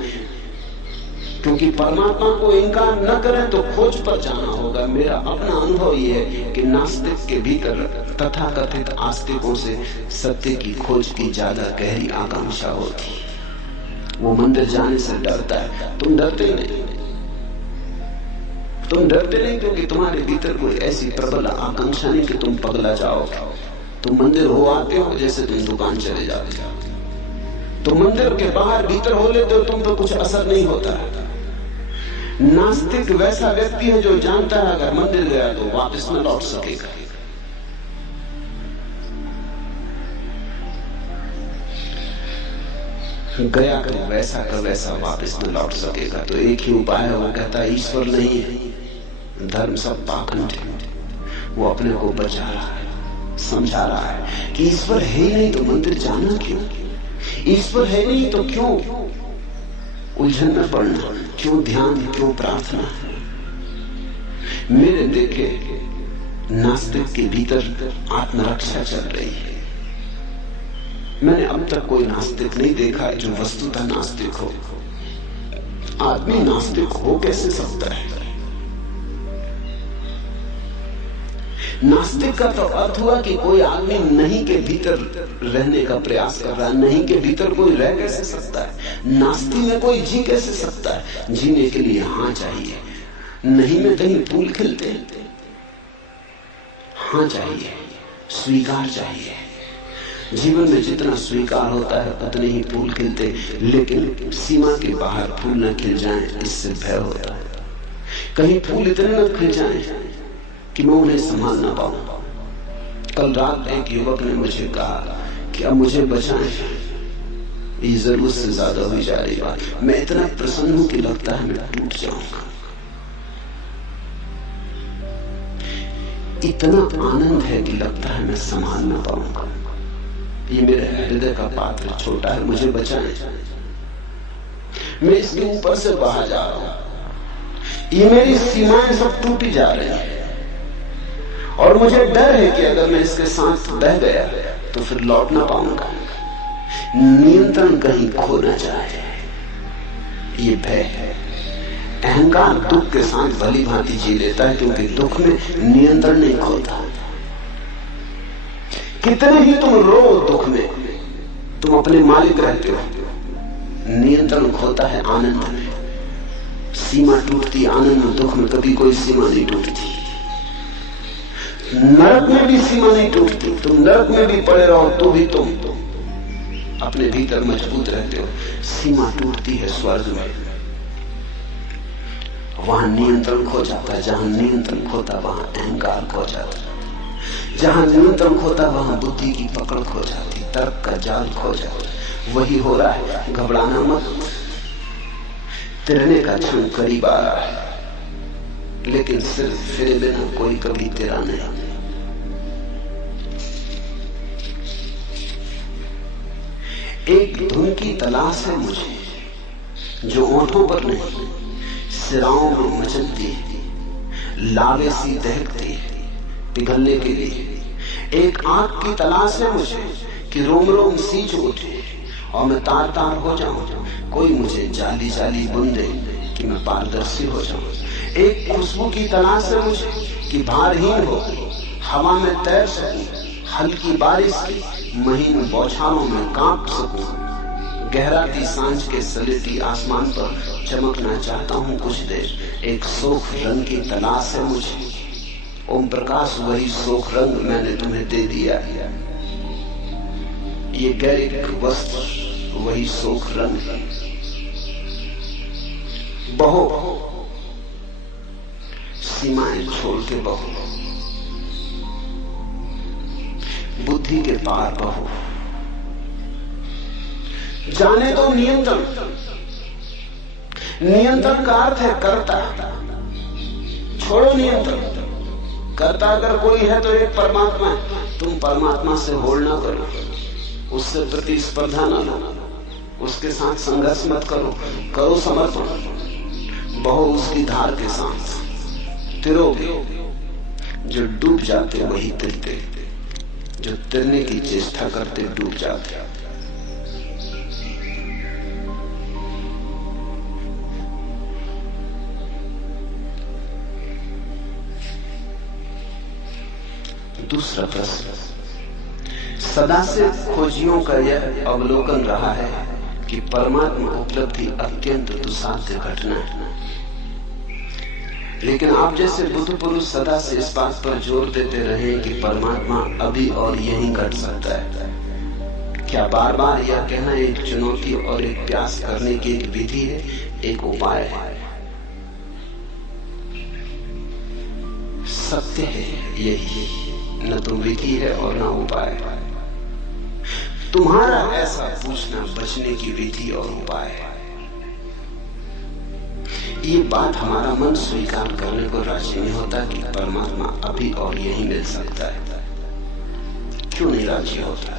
क्योंकि परमात्मा को इनकार न करें तो खोज पर जाना होगा। मेरा अपना अनुभव यह है कि नास्तिक के भीतर तथाकथित आस्तिकों से सत्य की खोज की ज्यादा गहरी आकांक्षा होती। वो मंदिर जाने से डरता है, तुम डरते नहीं। तुम डरते नहीं क्योंकि तुम्हारे भीतर कोई ऐसी प्रबल आकांक्षा नहीं कि तुम पगला जाओ। तुम मंदिर हो आते हो जैसे तुम दुकान चले जाते हो। तुम मंदिर के बाहर भीतर हो लेते हो, तुम पर कुछ असर नहीं होता है। नास्तिक वैसा व्यक्ति है जो जानता है अगर मंदिर गया तो वापस न लौट सकेगा। गया तो वैसा का वैसा वापस न लौट सकेगा। तो एक ही उपाय है, वो कहता है ईश्वर नहीं है, धर्म सब पाखंड है। वो अपने को बचा रहा है, समझा रहा है कि ईश्वर है ही नहीं तो मंदिर जाना क्यों, ईश्वर है नहीं तो क्यों उलझन में पड़ना, क्यों ध्यान, क्यों प्रार्थना। मेरे देखे नास्तिक के भीतर आत्मरक्षा चल रही है। मैंने अब तक कोई नास्तिक नहीं देखा जो वस्तुतः नास्तिक हो। आदमी नास्तिक हो कैसे सकता है? नास्तिक का तो अर्थ हुआ कि कोई आदमी नहीं के भीतर रहने का प्रयास कर रहा है। नहीं के भीतर कोई रह कैसे सकता है? नास्ती में कोई जी कैसे सकता है? जीने के लिए हाँ चाहिए। नहीं में कहीं फूल खिलते, हाँ चाहिए, स्वीकार चाहिए। जीवन में जितना स्वीकार होता है उतने ही फूल खिलते, लेकिन सीमा के बाहर फूल न खिल जाएं इससे भय होता है। कहीं फूल इतने न खिल जाएं कि मैं उन्हें संभाल ना पाऊं। कल रात एक युवक ने मुझे कहा कि अब मुझे बचाएं, ये जरूरत से ज्यादा हुई जा रही बात। मैं इतना प्रसन्न हूं कि लगता है मैं टूट जाऊंगा। इतना आनंद है कि लगता है मैं संभाल ना पाऊंगा। ये मेरे हृदय का पात्र छोटा है, मुझे बचाएं। मैं इसके ऊपर से बाहर जा रहा हूं। ये मेरी सीमाएं सब टूटी जा रही हैं और मुझे डर है कि अगर मैं इसके साथ बह गया तो फिर लौट ना पाऊंगा। नियंत्रण कहीं खो ना जाए, ये भय है। अहंकार दुख के साथ भली भांति जी लेता है क्योंकि दुख में नियंत्रण नहीं खोता। कितने ही तुम रो दुख में, तुम अपने मालिक रहते हो। नियंत्रण खोता है आनंद में। सीमा टूटती आनंद में, दुख में कभी कोई सीमा नहीं टूटती। नरक में भी सीमा नहीं टूटती। तुम नरक में भी पड़े रहो तो भी तुम अपने भीतर मजबूत रहते हो। सीमा टूटती है स्वर्ग में, वहां नियंत्रण खो जाता है। जहां नियंत्रण खोता वहां अहंकार खो जाता है। जहां नियंत्रण खोता वहां बुद्धि की पकड़ खो जाती, तर्क का जाल खो जाता। वही हो रहा है। घबराना मत, तिरने का क्षण करीब आ रहा है, लेकिन सिर्फ फिरे बिना कोई कभी तिरा नहीं। एक धुन की तलाश है मुझे जो ओंठों पर नहीं, सिराओं में मचलती, लावे सी दहकती, पिघलने के लिए। एक आंख की तलाश है मुझे कि रोम रोम सींच उठे और मैं तार तार हो जाऊं। कोई मुझे जाली जाली बुन दे कि मैं पारदर्शी हो जाऊं। एक खुशबू की तलाश है मुझे कि भारहीन हो, हवा में तैर सकूं, हल्की बारिश की महीन बौछारों में कांप सकूं। गहराती सांझ के सलेटी आसमान पर चमकना चाहता हूं कुछ देर। एक सोख रंग की तलाश है मुझे। ओम प्रकाश वही सोख रंग मैंने तुम्हें दे दिया। ये गैरिक वस्त्र वही सोख रंग। बहो, सीमाएं छोड़ के बहो, बुद्धि के पार बहो। जाने दो नियंत्रण। नियंत्रण का अर्थ है कर्ता। छोड़ो नियंत्रण। कर्ता अगर कोई है तो एक परमात्मा है। तुम परमात्मा से होड़ ना करो, उससे प्रतिस्पर्धा ना लो, उसके साथ संघर्ष मत करो। करो समर्पण, बहो उसकी धार के साथ। तिरोगे, जो डूब जाते वही तिरते, जो तिरने की चेष्टा करते डूब जाते। दूसरा प्रश्न, सदा से खोजियों का यह अवलोकन रहा है कि परमात्मा उपलब्धि अत्यंत दुस्साध्य घटना है, लेकिन आप जैसे बुद्ध पुरुष सदा से इस बात पर जोर देते रहे कि परमात्मा अभी और यहीं घट सकता है। क्या बार बार यह कहना एक चुनौती और एक प्रयास करने की एक विधि है, एक उपाय है? सत्य है यही, न तो विधि है और न उपाय। तुम्हारा ऐसा पूछना बचने की विधि और उपाय है। ये बात हमारा मन स्वीकार करने को राजी नहीं होता कि परमात्मा अभी और यही मिल सकता है। क्यों नहीं राजी होता?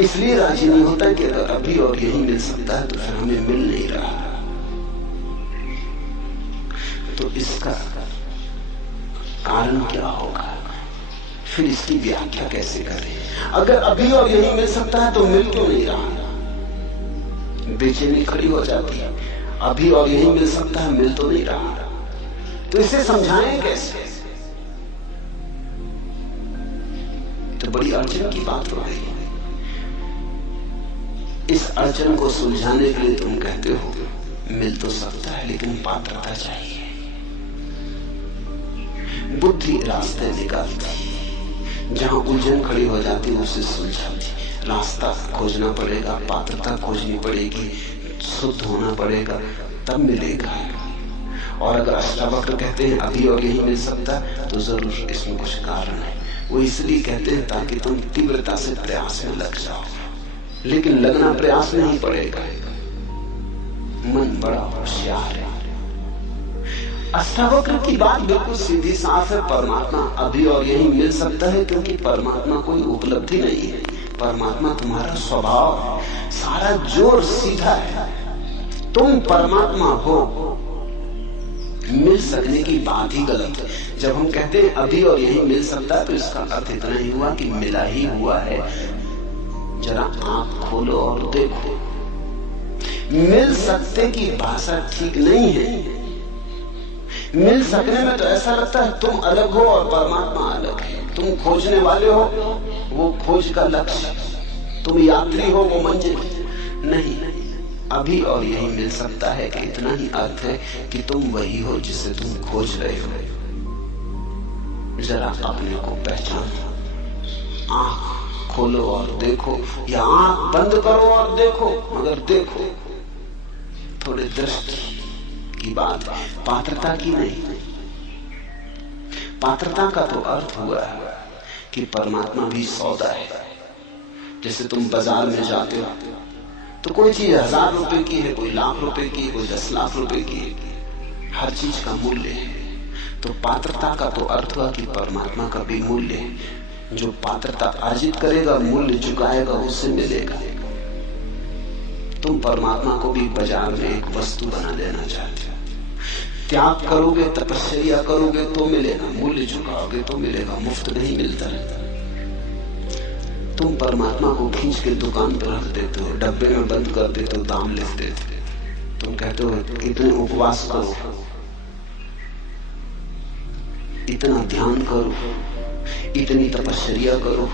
इसलिए राजी नहीं होता कि अगर अभी और यही मिल सकता है तो फिर हमें मिल नहीं रहा। तो इसका कारण क्या होगा? फिर इसकी व्याख्या कैसे करें? अगर अभी और यही मिल सकता है तो मिल क्यों नहीं रहा? बेचैनी खड़ी हो जाती है। अभी और यही मिल सकता है, मिल तो नहीं रहा, तो इसे समझाएं कैसे? तो बड़ी अड़चन की बात हो गई। इस अड़चन को सुलझाने के लिए तुम कहते हो मिल तो सकता है लेकिन पात्रता चाहिए। बुद्धि रास्ते निकालती, जहां उलझन खड़ी हो जाती है उसे सुलझाती। रास्ता खोजना पड़ेगा, पात्रता खोजनी पड़ेगी, शुद्ध होना पड़ेगा, तब मिलेगा। और अगर अष्टावक्र कहते हैं अभी और यही मिल सकता तो जरूर इसमें कुछ कारण है। वो इसलिए कहते हैं ताकि तुम तीव्रता से प्रयास में लग जाओ, लेकिन लगना प्रयास में ही पड़ेगा। मन बड़ा होशियार है। अष्टावक्र की बात बिल्कुल सीधी साफ है। परमात्मा अभी और यही मिल सकता है क्योंकि परमात्मा कोई उपलब्धि नहीं है। परमात्मा तुम्हारा स्वभाव है, सारा जोर सीधा है। तुम परमात्मा हो, मिल सकने की बात ही गलत है। जब हम कहते हैं अभी और यही मिल सकता है तो इसका अर्थ इतना ही हुआ कि मिला ही हुआ है। जरा आंख खोलो और देखो। मिल सकते की भाषा ठीक नहीं है। मिल सकने में तो ऐसा लगता है तुम अलग हो और परमात्मा अलग है। तुम खोजने वाले हो, वो खोज का लक्ष्य, तुम यात्री हो, वो मंजिल। नहीं, अभी और यही मिल सकता है कि इतना ही अर्थ है कि तुम वही हो जिसे तुम खोज रहे हो। जरा अपने को पहचानो, आंख खोलो और देखो, या आंख बंद करो और देखो, मगर देखो। थोड़े दृष्टि की बात, पात्रता की नहीं। पात्रता का तो अर्थ हुआ कि परमात्मा भी सौदा है। जैसे तुम बाजार में जाते हो तो कोई चीज 1000 रुपए की है, कोई लाख रुपए की, कोई 10 लाख रुपए की है। हर चीज का मूल्य है। तो पात्रता का तो अर्थ हुआ कि परमात्मा का भी मूल्य है। जो पात्रता अर्जित करेगा, मूल्य चुकाएगा, उससे मिलेगा। तुम परमात्मा को भी बाजार में एक वस्तु बना लेना चाहते हो। त्याग करोगे, तपस्या करोगे तो मिलेगा, मूल्य चुकाओगे तो मिलेगा, मुफ्त नहीं मिलता रहता। तुम परमात्मा को खींच के दुकान पर रख देते हो, डब्बे में बंद कर देते हो, दाम लिख देते हो। तुम कहते हो इतने उपवास करो, इतना ध्यान करो, इतनी तपस्या करो,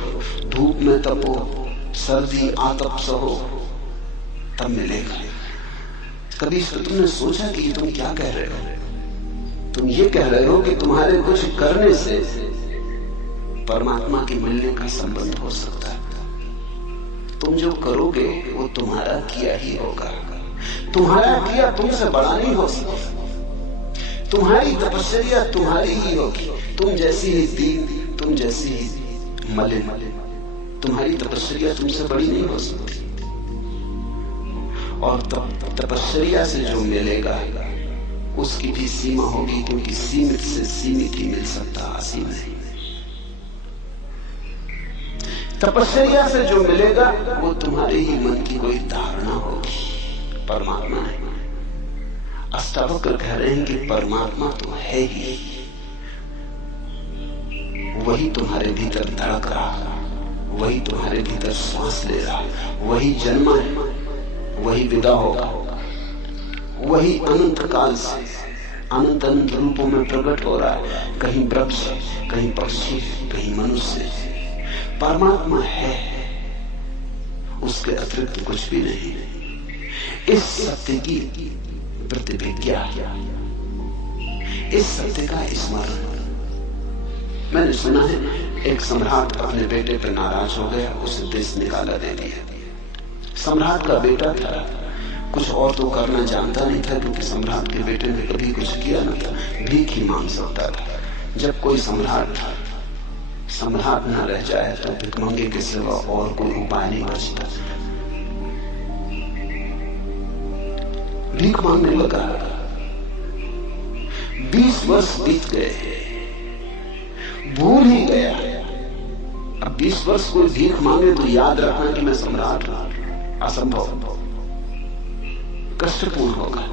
धूप में तपो, सर्दी आतप सहो, तब मिलेगा। कभी तुमने सोचा कि तुम क्या कह रहे हो? तुम ये कह रहे हो कि तुम्हारे कुछ करने से परमात्मा के मिलने का संबंध हो सकता है। तुम जो करोगे वो तुम्हारा किया ही होगा। तुम्हारा किया तुमसे बड़ा नहीं हो सकता। तुम्हारी तपस्या तुम्हारी ही होगी। तुम जैसी ही दीन, तुम जैसी ही मलिन, तुम्हारी तपस्या तुमसे बड़ी नहीं हो सकती। और तपस्या से जो मिलेगा उसकी भी सीमा होगी, क्योंकि सीमित से सीमित ही मिल सकता, असीम नहीं। तपस्या से जो मिलेगा वो तुम्हारे ही मन की कोई धारणा होगी, परमात्मा नहीं। अष्टावक्र कह रहे हैं कि परमात्मा तो है ही, वही तुम्हारे भीतर धड़क रहा, वही तुम्हारे भीतर सांस ले रहा, वही जन्मा है, वही विदा होगा, वही अनंत काल से अनंत अनंत रूपों में प्रकट हो रहा है। कहीं वृक्ष, कहीं पक्षी, कहीं मनुष्य। परमात्मा है, उसके अतिरिक्त कुछ भी नहीं। इस सत्य की प्रतिभिज्ञा, इस सत्य का स्मरण। मैंने सुना है एक सम्राट अपने बेटे पर नाराज हो गया, उसे देश निकाला दे दिया। सम्राट का बेटा था, कुछ और तो करना जानता नहीं था, क्योंकि सम्राट के बेटे ने कभी कुछ किया न था। भीख ही मांग सकता था। जब कोई सम्राट न रह जाए तो भिखमंगे के सिवा और कोई उपाय नहीं बचता। भीख मांगने लगा। 20 वर्ष बीत गए, भूल ही गया। अब 20 वर्ष कोई भीख मांगे तो याद रखना कि मैं सम्राट हूं, असंभव, कष्टपूर्ण होगा।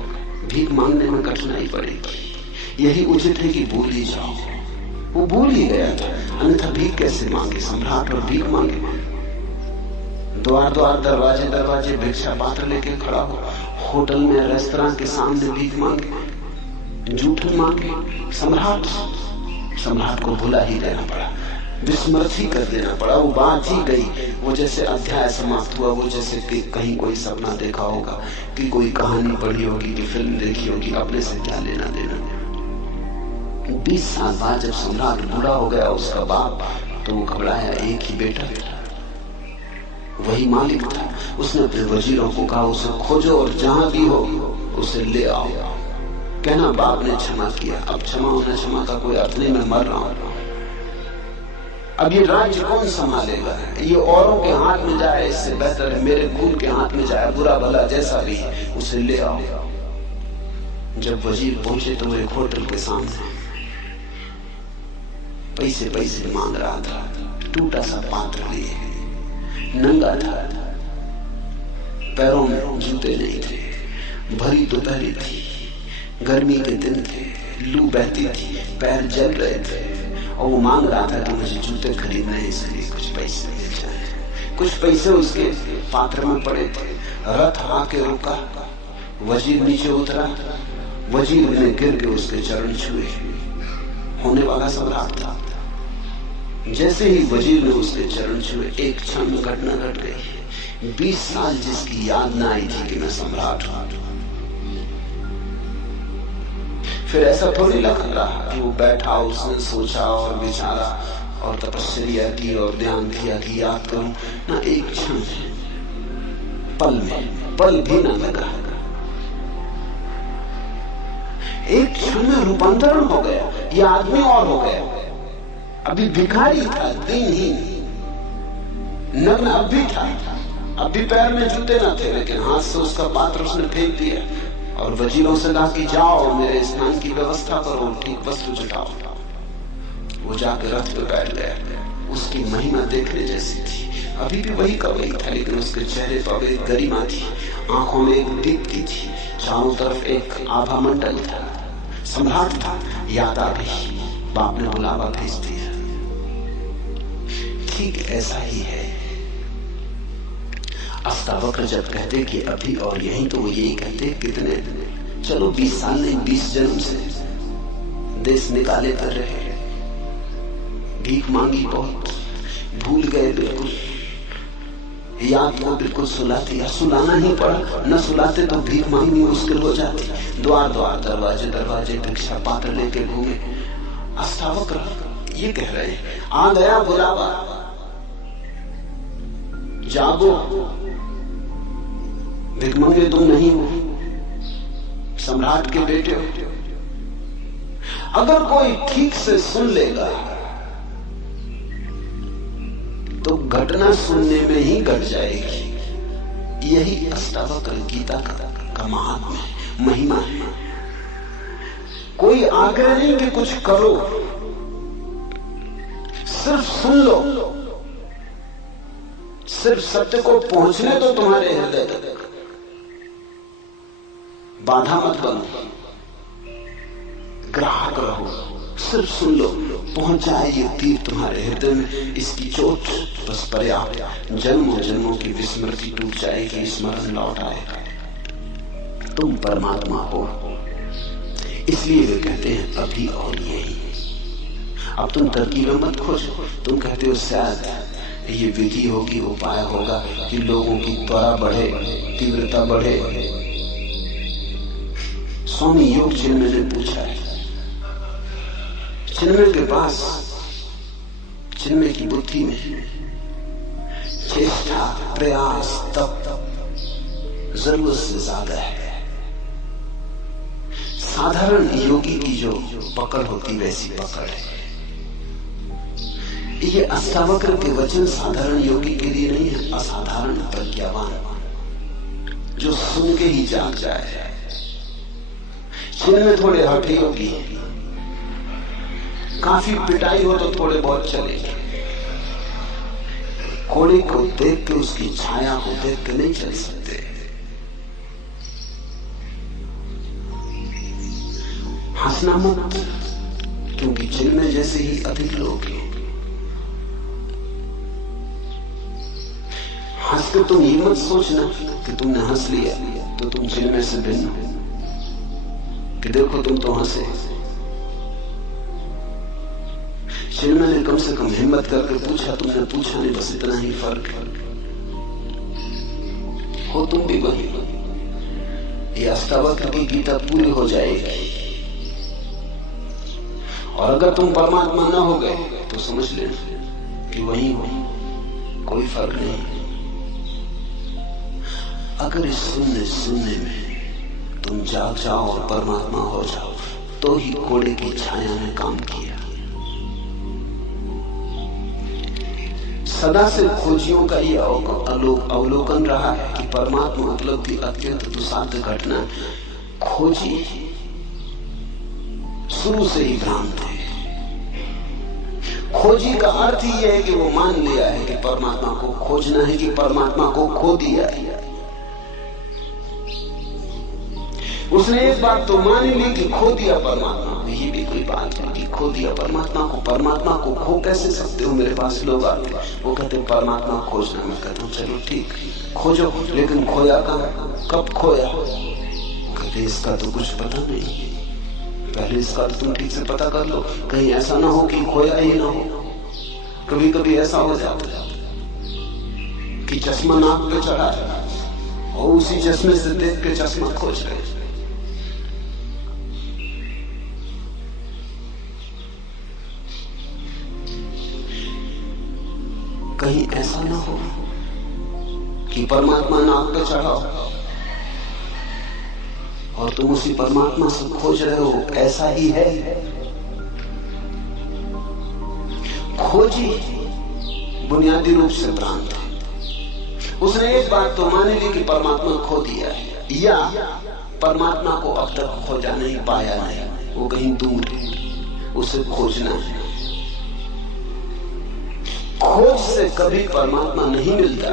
भीख मांगने में कठिनाई पड़ेगी। यही उचित है कि भूल ही जाओ। वो भूल ही गया था, अन्यथा भीख कैसे मांगे? सम्राट और भीख मांगे? द्वार द्वार, दरवाजे दरवाजे भिक्षा पात्र लेके खड़ा हो, होटल में, रेस्तरां के सामने भीख मांगे, जूठन मांगे। सम्राट को भुला ही देना पड़ा, विस्मृत ही कर देना पड़ा। वो बात ही गई। वो जैसे अध्याय समाप्त हुआ, वो जैसे कि कहीं कोई सपना देखा होगा, कि कोई कहानी पढ़ी होगी, कि फिल्म देखी होगी, अपने से क्या लेना देना। 20 साल बाद जब सम्राट बूढ़ा हो गया, उसका बाप, तो वो घबराया। एक ही बेटा था, वही मालिक था। उसने अपने वजीरों को कहा, उसे खोजो और जहां भी हो उसे ले आओ। कहना बाप ने क्षमा किया। अब क्षमा होना, क्षमा का कोई अर्थ नहीं, मैं मर रहा हूं। अब ये राज्य कौन संभालेगा? ये औरों के हाथ में जाए, इससे बेहतर है मेरे खून के हाथ में जाए। बुरा भला जैसा भी है, उसे ले आओ। जब वजीर पहुंचे तो वो एक होटल के सामने पैसे मांग रहा था। टूटा सा पात्र लिए, नंगा था, पैरों में जूते नहीं थे, भरी दोपहरी थी, गर्मी के दिन थे, लू बहती थी, पैर जल रहे थे, और वो मांग रहा था कि मुझे जूते खरीदने हैं, इसलिए कुछ पैसे मिल जाए। कुछ पैसे उसके पात्र में पड़े थे। रथ आके रुका, वजीर नीचे उतरा, वजीर ने गिर के उसके चरण छुए। होने वाला सम्राट था। जैसे ही वजीर ने उसके चरण छुए, एक क्षण में घटना घट गई। 20 साल जिसकी याद न आई थी कि मैं सम्राट हूं, फिर ऐसा थोड़ी लग रहा कि वो बैठा, उसने सोचा और विचारा और तपस्या की और ध्यान किया कि याद करूं ना। एक क्षण, पल भी ना लगा। एक क्षण में रूपांतरण हो गया। ये आदमी और हो गया। अभी भिखारी था, दिनहीन, नग्न अब भी था, अब भी पैर में जूते न थे, लेकिन हाथ से उसका पात्र उसने फेंक दिया और वजीरों से कहा कि जाओ मेरे स्नान की व्यवस्था करो, ठीक वस्त्र जुटाओ। वो जाकर रथ पे बैठ गया। उसकी महिमा देखने जैसी थी। अभी भी वही का वही था, लेकिन उसके चेहरे पर एक गरिमा थी, आंखों में एक दीप्ति थी, चारों तरफ एक आभा मंडल था। सम्राट था। याद आ गई, बाप ने बुलावा भेज दिया। ठीक ऐसा ही है। अष्टावक्र जब कहते कि अभी और यहीं, तो वो यही कहते कितने, चलो 20 साल नहीं, 20 जन्म से देश निकाले कर रहे, भीख मांगी बहुत, भूल गए बिल्कुल, याद को बिल्कुल सुला दिया। सुलाना ही पड़ा, न सुलाते तो भीख मांगनी मुश्किल हो जाती। द्वार द्वार, दरवाजे दरवाजे भिक्षा पात्र लेके घूमे। अष्टावक्र ये कह रहे हैं, आ गया बुलावा, जागो, भिखमंगे तुम नहीं हो, सम्राट के बेटे हो। अगर कोई ठीक से सुन लेगा तो घटना सुनने में ही घट जाएगी। यही अष्टावक्र गीता का महात्मा है, महिमा है। कोई आग्रह नहीं कि कुछ करो, सिर्फ सुन लो, सिर्फ सत्य को पहुंचने दो तुम्हारे हृदय तक, बाधा मत बनो, ग्राहक रहो, सिर्फ सुन लो, पहुंच जाए ये तीर तुम्हारे हृदय में, इसकी चोट बस पर्याप्त। जन्मों जन्मों की विस्मृति टूट जाएगी, स्मरण लौट आएगा, तुम परमात्मा हो। इसलिए वे कहते हैं अभी और यही। अब तुम तरकीबें मत खोजो, तुम कहते हो शायद ये विधि होगी, उपाय होगा कि लोगों की त्वरा बढ़े, तीव्रता बढ़े। स्वामी योग चिन्मय ने पूछा है, चिन्मय के पास, चिन्मय की बुद्धि में चेष्टा, प्रयास, तप जरूरत से ज्यादा है। साधारण योगी की जो पकड़ होती वैसी पकड़ है। ये अष्टावक्र के वचन साधारण योगी के लिए नहीं है, असाधारण प्रज्ञावान जो सुन के ही जाग जाए। जिनमें थोड़े हठे योगी हैं, काफी पिटाई हो तो थोड़े बहुत चलेंगे, घोड़े को देख के उसकी छाया को देख के नहीं चल सकते। हंसना मत, क्योंकि जिनमें जैसे ही अधिक लोग हैं। हंस के तुम ये मत सोचना कि तुमने हंस लिया तो तुम जिनमें से भिन्न हो, कि देखो तुम तो हंसे। जिनमें ने कम से कम हिम्मत करके पूछा, तुमने पूछा नहीं, बस इतना ही फर्क है। हो तुम भी वही। ये अष्टावक्र की गीता पूरी हो जाएगी। और अगर तुम परमात्मा न हो गए तो समझ लेना कि वही हो, कोई फर्क नहीं। अगर इस सुनने में तुम जाग जाओ और परमात्मा हो जाओ तो ही घोड़े की छाया ने काम किया। सदा से खोजियों का ये अवलोकन रहा है कि परमात्मा उपलब्धि अत्यंत दुसाध्य घटना। खोजी शुरू से ही भ्रांत है। खोजी का अर्थ ही है कि वो मान लिया है कि परमात्मा को खोजना है, कि परमात्मा को खो दिया है। उसने एक बात तो मान ली कि खो दिया परमात्मा को। ये भी कोई बात है कि खो दिया परमात्मा को? परमात्मा को खो कैसे सकते हो? मेरे पास लोग आते, वो कहते हैं परमात्मा खोजना। मैं कहता हूँ चलो ठीक, खोजो, लेकिन खोया कहाँ, कब खोया? कहते इसका तो कुछ पता नहीं, पहले इसका तो तुम ठीक से पता कर लो, कहीं ऐसा ना हो कि खोया ही ना हो। कभी कभी ऐसा हो जाता कि चश्मा नाक पे चढ़ा है और उसी चश्मे से देख के चश्मा खोज रहे। कहीं ऐसा ना हो कि परमात्मा नाक पे चढ़ा हो और तुम उसी परमात्मा से खोज रहे हो। ऐसा ही है। खोजी बुनियादी रूप से भ्रांत है। उसने एक बात तो मान ली कि परमात्मा खो दिया है, या परमात्मा को अब तक खोजा नहीं, पाया नहीं, वो कहीं दूर है, उसे खोजना है। खोज से कभी परमात्मा नहीं मिलता।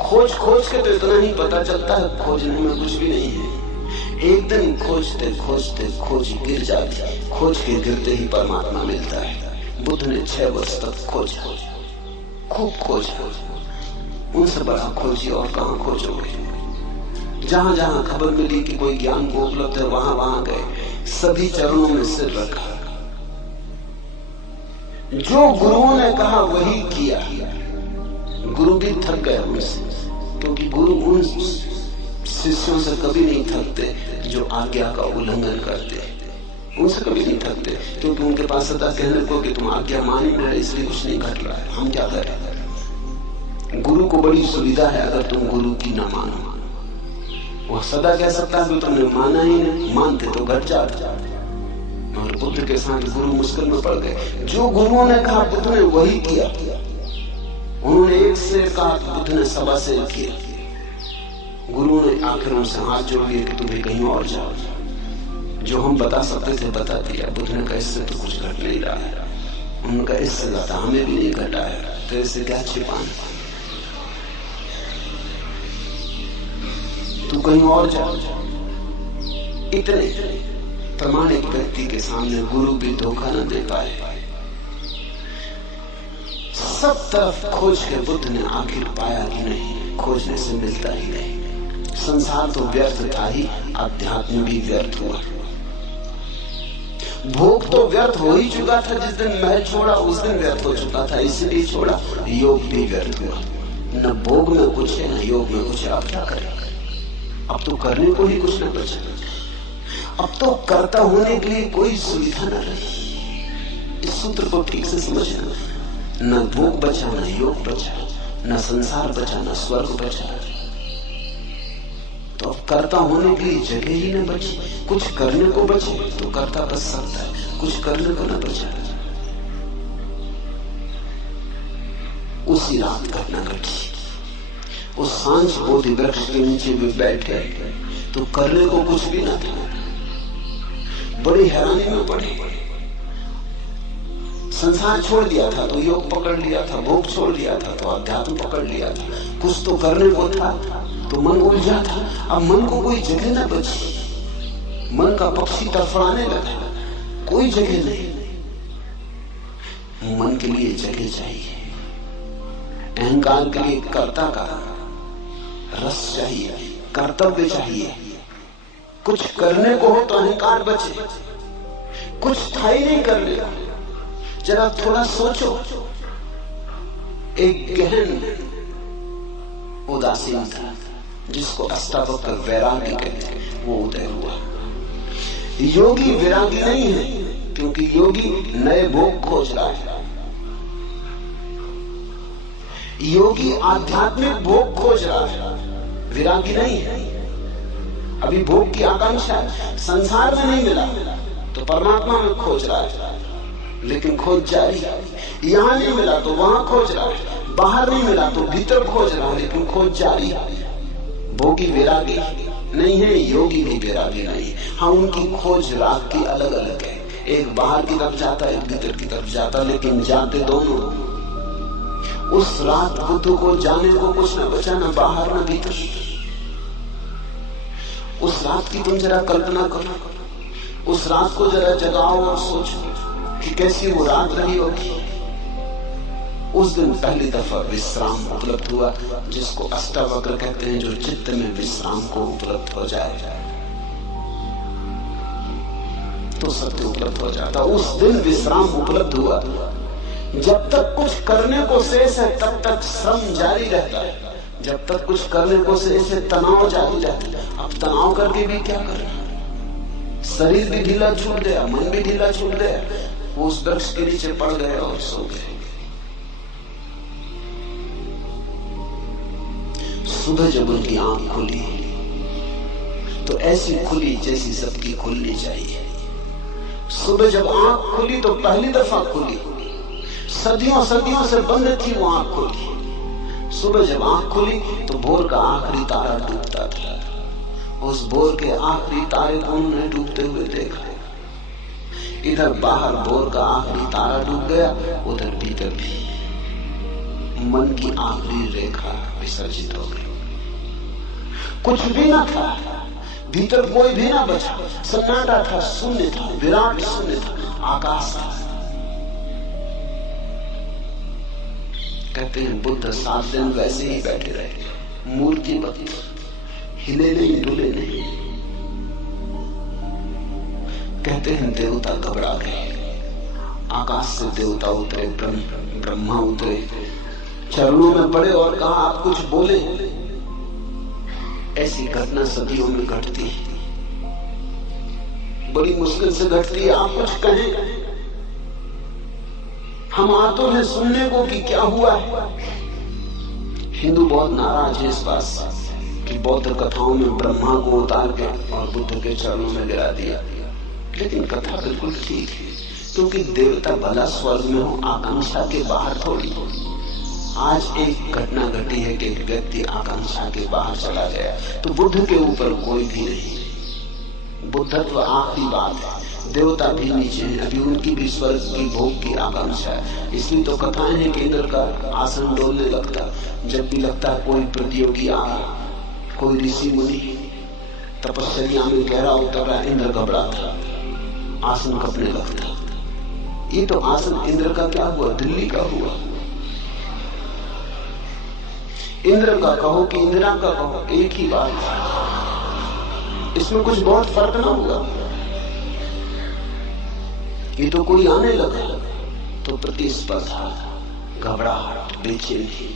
खोज के तो इतना ही पता चलता है, खोजने में कुछ भी नहीं है। एक दिन खोजते खोजते खोज गिर जाती, खोज के गिरते ही परमात्मा मिलता है। बुद्ध ने 6 वर्ष तक खोजा, खूब खोजा। उनसे बड़ा खोजी और कहां खोजोगे? जहां जहां खबर मिली कि कोई ज्ञान को उपलब्ध है, वहां वहां गए, सभी चरणों में सिर रखा। जो गुरुओं ने कहा वही किया। गुरु भी थक गए उनसे, क्योंकि गुरु उन शिष्यों से कभी नहीं थकते जो आज्ञा का उल्लंघन करते। उनसे कभी नहीं थकते, क्योंकि उनके पास सदा कहने को कि तुम आज्ञा मान ही नहीं रहे, इसलिए कुछ नहीं घट रहा है, हम क्या करें। गुरु को बड़ी सुविधा है अगर तुम गुरु की ना मानो। वह सदा कह सकता है तुमने माना ही नहीं, मानते तो घट जाता। और बुद्ध के साथ गुरु मुश्किल में पड़ गए। जो गुरुओं ने कहा बुद्ध ने वही किया। उन्होंने एक शेर कहा, बुद्ध ने 1.25 शेर किया। गुरु ने आखिर उनसे हाथ जोड़ लिए कि तुम्हें कहीं और जाओ। जो हम बता सकते थे बता दिया। बुद्ध ने कहा इससे तो कुछ घट नहीं रहा है। उन्होंने कहा इससे ज्यादा हमें भी नहीं घटा है, तो इससे क्या छिपाना, तू कहीं और जा। इतने प्रामाणिक व्यक्ति के सामने गुरु भी धोखा न दे पाए। सब तरफ खोज के बुद्ध ने आखिर पाया कि नहीं, खोजने से मिलता ही नहीं। संसार तो व्यर्थ था ही, अध्यात्म भी व्यर्थ हुआ। भोग तो व्यर्थ हो ही चुका था। जिस दिन महल छोड़ा उस दिन व्यर्थ हो चुका था, इसलिए छोड़ा। योग भी व्यर्थ हुआ। न भोग में कुछ है न योग में कुछ है। आप क्या करें? अब तो करने को ही कुछ न बचा। अब तो कर्ता होने के लिए कोई सुविधा न रही। इस सूत्र को ठीक से समझना। न भोग बचा, न योग बचा, न संसार बचा, न स्वर्ग बचा। कर्ता होने के लिए जगह ही न बची। कुछ करने को बचे तो कर्ता बच सकता है, कुछ करने को न बचा। उसी रात घटना घटी। उस सांझ बोधि वृक्ष के नीचे भी बैठे तो करने को कुछ भी न था। बड़ी हैरानी में पड़े। संसार छोड़ दिया था तो योग पकड़ लिया था, भोग छोड़ दिया था तो अध्यात्म पकड़ लिया था। कुछ तो करने को था तो मन उलझा था। अब मन को कोई जगह न बची। मन का पक्षी तड़फड़ाने लगा, कोई जगह नहीं। मन के लिए जगह चाहिए, अहंकार के लिए कर्ता का रस चाहिए, कर्तव्य चाहिए। कुछ करने को हो तो अहंकार बचे। कुछ था ही नहीं करने का। जरा थोड़ा सोचो, एक गहन उदासीनता जिसको अष्टावक्र वैरागी कहते हैं, वो उदय हुआ। योगी विरागी नहीं है, क्योंकि योगी नए भोग खोज रहा है। योगी आध्यात्मिक भोग खोज रहा है, विरागी नहीं है। अभी भोग की आकांक्षा है, संसार में नहीं मिला तो परमात्मा में खोज रहा है, लेकिन खोज जारी। यहां नहीं मिला तो वहां खोज रहा है, बाहर नहीं मिला तो भीतर खोज रहा है, लेकिन खोज जारी। भोगी विरागी नहीं है, योगी भी विरागी नहीं है। हाँ, उनकी खोज राग की अलग अलग है। एक बाहर की तरफ जाता है, एक भीतर की तरफ जाता, लेकिन जाते दोनों। उस रात बुद्ध को जाने को कुछ न बचा, न बाहर न भीतर। उस रात की तुम जरा कल्पना करो, उस रात को जरा जगाओ और सोचो कि कैसी वो रात रही होगी। उस दिन पहली दफा विश्राम उपलब्ध हुआ, जिसको अष्टावक्र कहते हैं, जो चित्त में विश्राम को उपलब्ध हो जाए तो सत्य उपलब्ध हो जाता। उस दिन विश्राम उपलब्ध हुआ। जब तक कुछ करने को शेष है तब तक श्रम जारी रहता है। जब तक कुछ करने को शेष है तनाव जारी रहता है। अब तनाव करके भी क्या करना? शरीर भी ढीला छूट गया, मन भी ढीला छूट गया। वो उस वृक्ष के नीचे पड़ गए और सो गए। सुबह जब उनकी आंख खुली तो ऐसी खुली जैसी सबकी खुलनी चाहिए। सुबह जब आंख खुली तो पहली दफा खुली, सदियों सदियों से बंद थी वो आंख खुली। सुबह जब आंख खुली तो भोर का आखिरी तारा डूबता था। उस भोर के आखिरी तारे को उन्होंने डूबते हुए देखा। इधर बाहर भोर का आखिरी तारा डूब गया, उधर भीतर भी मन की आखिरी रेखा विसर्जित हो गई। कुछ भी न था, भीतर कोई भी ना बचा। सन्नाटा था, शून्य था, विराट शून्य था, आकाश था। कहते हैं बुद्ध 7 दिन वैसे ही बैठे रहे, मूर्ति बत, हिले नहीं, डुले नहीं। कहते हैं देवता घबरा गए। आकाश से देवता उतरे, ब्रह्मा उतरे, चरणों में पड़े और कहा आप कुछ बोले। ऐसी घटना सदियों में घटती है, बड़ी मुश्किल से घटती है। आप कुछ कहें, हम आतुर हैं सुनने को कि क्या हुआ है। हिंदू बहुत नाराज है इस बात से कि बौद्ध कथाओं में ब्रह्मा को उतार के और बुद्ध के चरणों में गिरा दिया। लेकिन कथा बिल्कुल ठीक है, क्योंकि देवता भला स्वर्ग में हो, आकांक्षा के बाहर थोड़ी। आज एक घटना घटी है कि एक व्यक्ति आकांक्षा के बाहर चला गया, तो बुद्ध के ऊपर कोई भी नहीं। बुद्धत्व आखिरी बात है। देवता भी नीचे हैं, अभी उनकी भी स्वर्ग की भोग की आकांक्षा है। इसलिए तो कथाएं हैं कि इंद्र का आसन डोलने लगता। जब भी लगता है कोई प्रतियोगी आ रहा, कोई ऋषि मुनि तपस्या में गहरा उतर रहा, इंद्र घबराता, आसन कपने लगता। ये तो आसन इंद्र का क्या हुआ, दिल्ली का हुआ। इंद्र का कहो कि इंदिरा का कहो, एक ही बात है। इसमें कुछ बहुत फर्क ना हुआ। ये तो कोई आने लगा तो प्रतिस्पर्धा, घबराहट, बेचैनी।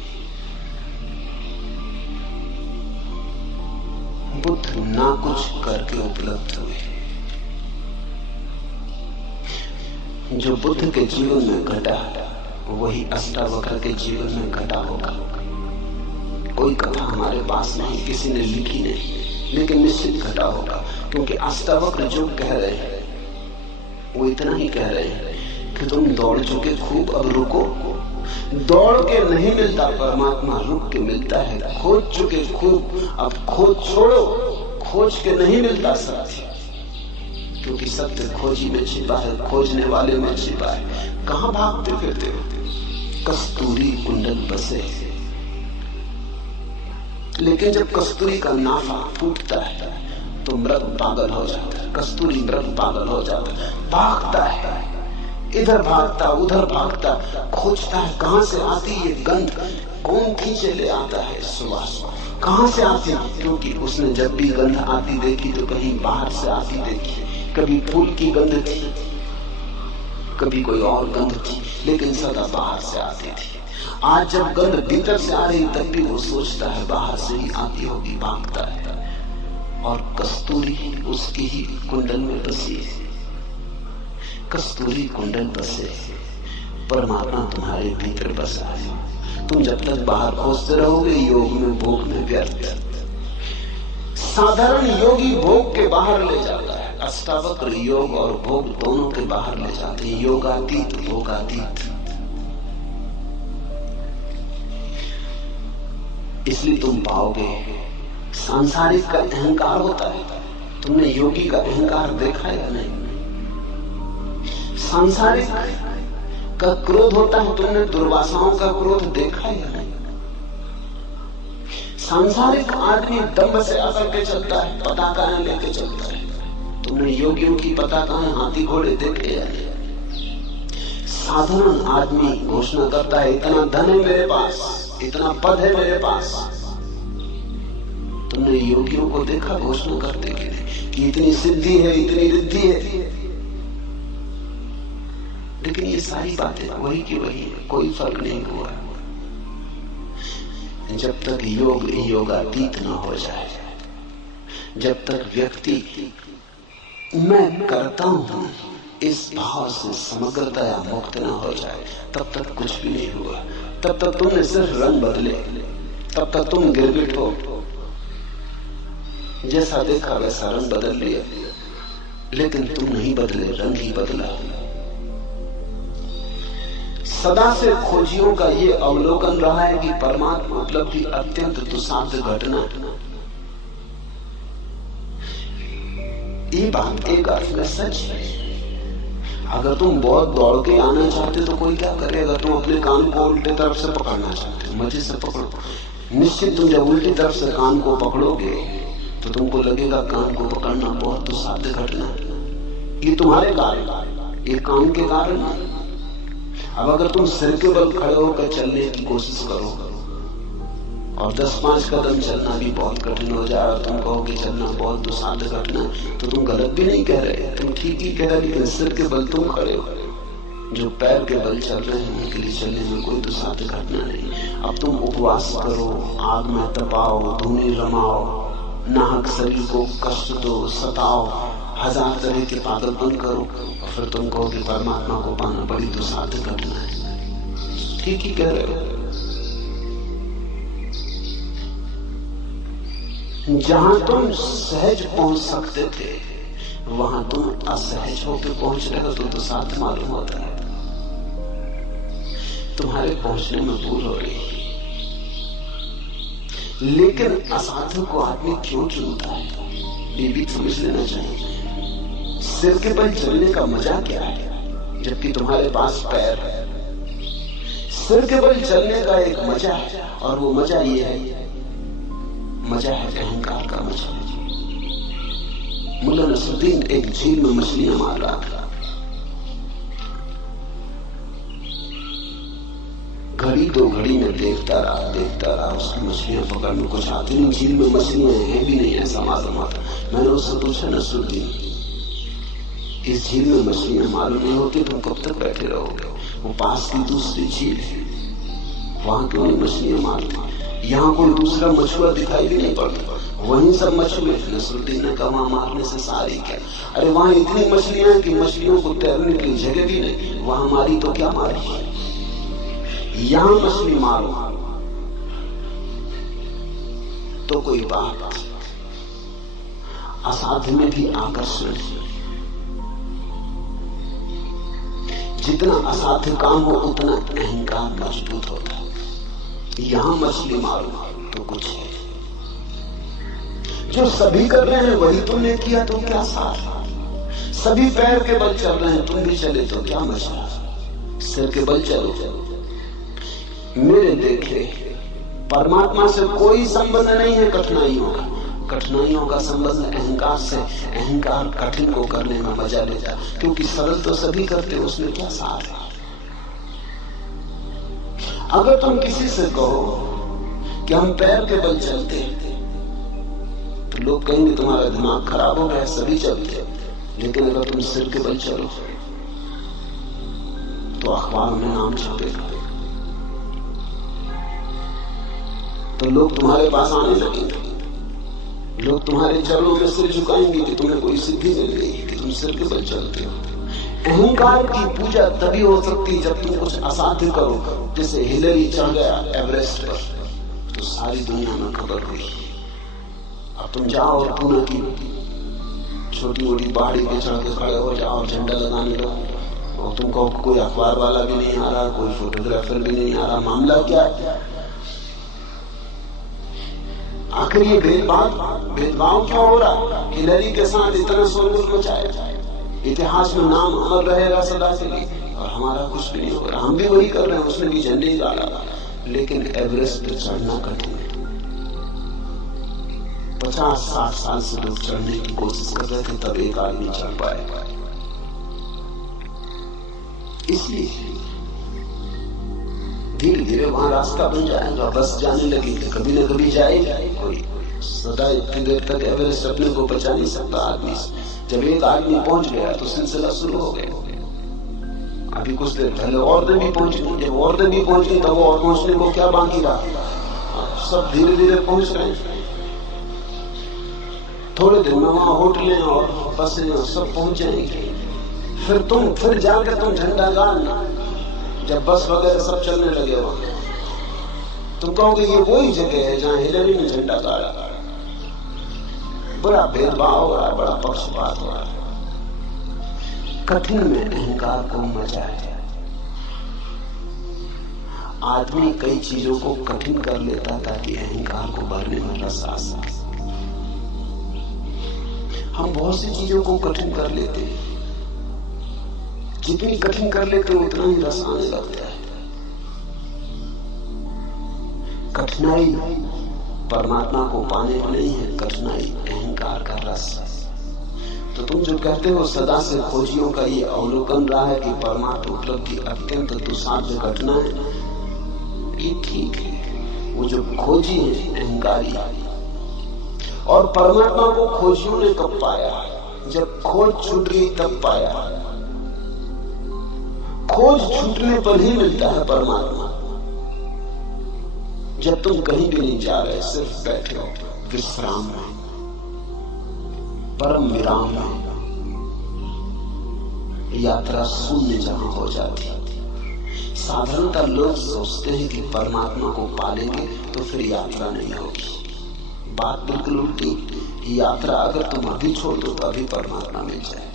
बुद्ध ना कुछ करके उपलब्ध हुए। जो बुद्ध के जीवन में घटा वही अष्टावक्र के जीवन में घटा होगा। कोई कथा हमारे पास नहीं, किसी ने लिखी नहीं, लेकिन घटा होगा, क्योंकि अष्टावक्र जो कह रहे हैं वो इतना ही कह रहे हैं कि तुम दौड़ चुके खूब, अब रुको। दौड़ के नहीं मिलता परमात्मा, रुक के मिलता है। खोज चुके खूब, अब खोज छोड़ो। खोज के नहीं मिलता सत्य, क्योंकि सत्य खोजी में छिपा है, खोजने वाले में छिपा है। कहां भागते फिरते हो? कस्तूरी कुंडल बसे। लेकिन जब कस्तूरी का नाफा फूटता है तो मृग पागल हो जाता है। कस्तूरी मृग पागल हो जाता है, भागता है, इधर भागता उधर भागता, खोजता है कहां से आती ये गंध, कौन खींचे ले आता है सुवास, कहां से आती? क्योंकि उसने जब भी गंध आती देखी तो कहीं बाहर से आती देखी। कभी फूल की गंध थी, कभी कोई और गंध थी, लेकिन सदा बाहर से आती थी। आज जब गंध भीतर से आ रही तब भी वो सोचता है बाहर से ही आती होगी, भागता है। और कस्तूरी उसकी ही कुंडल में बसी है। कस्तूरी कुंडल बसे, परमात्मा तुम्हारे भीतर बसा है। तुम जब तक बाहर खोजते रहोगे योग में भोग में व्यर्थ। साधारण योगी भोग के बाहर ले जाता है, अष्टावक्र योग और भोग दोनों के बाहर ले जाते हैं। योगातीत भोगातीत। इसलिए तुम पाओगे सांसारिक का अहंकार होता है। तुमने योगी का अहंकार देखा या नहीं? सांसारिक का क्रोध होता है, तुमने दुर्वासाओं का क्रोध देखा या नहीं? सांसारिक आदमी दम्भ से आकर के चलता है, पताकाएं लेके चलता है। तुमने योगियों की पताकाएं, हाथी घोड़े देखे या नहीं? साधारण आदमी घोषणा करता है इतना धन है मेरे पास, इतना पद है मेरे पास। तुमने योगियों को देखा घोषणा करते कि इतनी सिद्धि है, इतनी रिद्धि है। लेकिन ये सारी बातें वही की वही है, कोई फर्क नहीं हुआ जब तक योग योगातीत न हो जाए। जब तक व्यक्ति मैं करता हूं इस भाव से समग्रतया मुक्त न हो जाए, तब तक कुछ भी नहीं हुआ। तब तक तुमने सिर्फ रंग बदले, तब तक तुम गिरगिट हो, जैसा देखा वैसा रंग बदल लिया, लेकिन तुम नहीं बदले, रंग ही बदला। सदा से खोजियों का ये अवलोकन रहा है कि परमात्मा उपलब्धि अत्यंत दुस्साध्य घटना। ये बात एक अर्थ में सच है। अगर तुम बहुत दौड़ के आना चाहते तो कोई क्या करे? अगर तुम अपने कान को उल्टी तरफ से पकड़ना चाहते, मजे से पकड़ो। निश्चित तुम जब उल्टी तरफ से कान को पकड़ोगे तो तुमको लगेगा कान को पकड़ना बहुत दुस्साध्य घटना है। ये तुम्हारे कारण, ये कान के कारण नहीं। अब अगर तुम सिर के बल खड़े होकर चलने की कोशिश करो और 10-5 कदम चलना भी बहुत कठिन हो जाए और तुम कहो कि चलना बहुत दुस्साध्य घटना है, तो तुम गलत भी नहीं कह रहे, तुम ठीक ही कह रहे। लेकिन सिर के बल तुम खड़े हो, जो पैर के बल चल रहे हैं उनके लिए चलने में कोई दुस्साध्य घटना नहीं। अब तुम उपवास करो, आग में तपाओ, धूनी रमाओ, नाहक शरीर को कष्ट दो, सताओ, 1000 तरह के पागलपन करो, और फिर तुम कहो कि परमात्मा को पाना बड़ी दुस्साध्य घटना है। ठीक ही कह रहे हो। जहां तुम सहज पहुंच सकते थे वहां तुम असहज होकर पहुंच रहे हो तो दुस्साध्य मालूम होता है। तुम्हारे पहुंचने में भूल हो रही है। लेकिन असाध्य को आदमी क्यों चुनता है, ये भी समझ लेना चाहिए। सिर के बल चलने का मजा क्या है जबकि तुम्हारे पास पैर है? सिर के बल चलने का एक मजा है, और वो मजा ये है, मजा है अहंकार का मजा। मुल्ला नसरुद्दीन एक झील में मछलियां मार रहा था। घड़ी 2 घड़ी में देखता रहा उसकी मछलियां पकड़ में कुछ आती नहीं। झील में मछलियां हैं भी नहीं, ऐसा मालूम होता। मैंने उससे पूछा, नसरुद्दीन इस झील में मछलियां मालूम नहीं होती, तुम कब तक बैठे रहोगे? वो पास की दूसरी झील है, वहां क्यों नहीं मछलियां मारती? यहाँ कोई दूसरा मछुआ दिखाई भी नहीं पड़ता, वहीं सब मछुए। नसरुद्दीन ने कहा वहां मारने से सारी क्या? अरे वहां इतनी मछलियां हैं कि मछलियों को तैरने की जगह भी नहीं, वहां मारी तो क्या मारी? यहां मछली मारो तो कोई बात, असाध्य में भी आकर्षण है। जितना असाध्य काम हो उतना अहंकार मजबूत होता है। यहां मछली मारो तो कुछ है, जो सभी कर रहे हैं वही तुमने किया तो क्या सार। सभी पैर के बल चल रहे हैं, तुम भी चले तो क्या मजा। सिर के बल चलो। मेरे देखे परमात्मा से कोई संबंध नहीं है कठिनाइयों का। कठिनाइयों का संबंध अहंकार से। अहंकार कठिन को करने में मजा लेता, क्योंकि सरल तो सभी करते, उसमें क्या सार है। अगर तुम किसी से कहो कि हम पैर के बल चलते तो लोग कहेंगे तुम्हारा दिमाग खराब हो गया, सभी चलते। लेकिन अगर तुम सिर के बल चलो तो अखबार में नाम छपेगा, तो लोग तुम्हारे पास आने लगेंगे। लोग तुम्हारे चरणों में सिर झुकाएंगे कि तुम्हें कोई सिद्धि मिल गई कि तुम सिर के बल चलते हो। अहंकार की पूजा तभी हो सकती जब तुम कुछ असाध्य करो। जैसे हिलरी चढ़ गया एवरेस्ट पर तो सारी दुनिया में खबर हुई। अब तुम जाओ और पुणे की छोटी मोटी पहाड़ी पे चढ़ के खड़े हो जाओ, झंडा लगाने लगो और तुम कहो कोई अखबार वाला भी नहीं आ रहा, कोई फोटोग्राफर भी नहीं आ रहा, मामला क्या है। आखिर ये भेदभाव क्यों हो रहा। हिलरी के साथ इतना शोरगुल मचाया, इतिहास में नाम अमर रहेगा सदा के लिए, और हमारा कुछ भी नहीं हो रहा। हम भी वही कर रहे हैं, उसने भी झंडे ही डाला। लेकिन एवरेस्ट पे चढ़ना कठिन है। 50-60 साल से लोग चढ़ने की कोशिश कर रहे थे, तब एक आदमी चढ़ पाया। इसलिए धीरे धीरे वहां रास्ता बन जाएगा, बस जाने लगेगी, कभी न कभी जाएगा। कोई सदा इतनी देर तक एवरेस्ट अपने को बचा नहीं सकता आदमी से। जब एक आदमी पहुंच गया तो सिलसिला शुरू हो गया। अभी कुछ देर पहले और भी पहुंच गई, जब और भी पहुंच गई तब और पहुंचने को क्या बाकी रहा। सब धीरे धीरे पहुंच रहे हैं। थोड़े दिन में वहां होटलें और बसें सब पहुंच जाएंगे। फिर जाकर तुम झंडा गाड़ना। जब बस वगैरह सब चलने लगे वहां, तुम कहोगे ये वही जगह है जहां हिलरी ने झंडा गाड़ा। बड़ा भेदभाव हो रहा है, बड़ा पक्षपात हो रहा है। कठिन में अहंकार को मजा है। आदमी कई चीजों को कठिन कर लेता ताकि अहंकार को भरने में रस आ सके। हम बहुत सी चीजों को कठिन कर लेते हैं, जितनी कठिन कर लेते हैं उतना ही रस आने लगता है। कठिनाई परमात्मा को पाने में नहीं है, कठिनाई अहंकार का रस है। तो तुम जो कहते हो सदा से खोजियों का ये अवलोकन रहा है कि परमात्मा उपलब्धि अत्यंत दुस्साध्य घटना है, ये ठीक है। वो जो खोजी है अहंकारी, और परमात्मा को खोजियों ने कब पाया। जब खोज छूट गई तब पाया। खोज छूटने पर ही मिलता है परमात्मा। जब तुम कहीं भी नहीं जा रहे, सिर्फ बैठे हो विश्राम में, परम विराम में, यात्रा शून्य जहां हो जाती है। साधारणतः लोग सोचते हैं कि परमात्मा को पालेंगे तो फिर यात्रा नहीं होगी। बात बिल्कुल उल्टी। यात्रा अगर तुम अभी छोड़ दो तो अभी परमात्मा मिल जाए।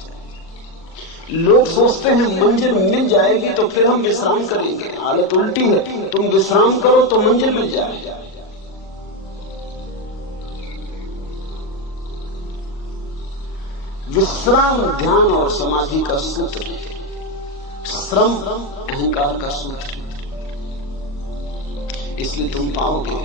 लोग सोचते हैं मंजिल मिल जाएगी तो फिर हम विश्राम करेंगे। हालत उल्टी है, तुम विश्राम करो तो मंजिल मिल जाए। विश्राम ध्यान और समाधि का सूत्र है, श्रम अहंकार का सूत्र है। इसलिए तुम पाओगे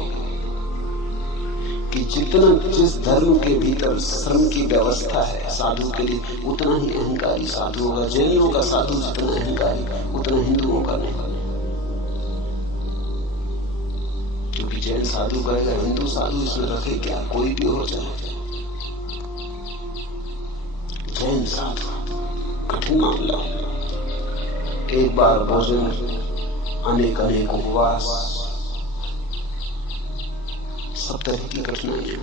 कि जितना जिस धर्म के भीतर श्रम की व्यवस्था है साधु के लिए, उतना ही अहंकारी साधु होगा। जैनियों का साधु जितना अहंकारी, उतना हिंदुओं का नहीं। क्योंकि जैन साधु कहेगा हिंदू साधु इसमें रखे क्या, कोई भी हो जाए। जैन साधु कठिन मामला। एक बार भोजन, अनेक अनेक उपवास, सब तरह की कठिनाइयां।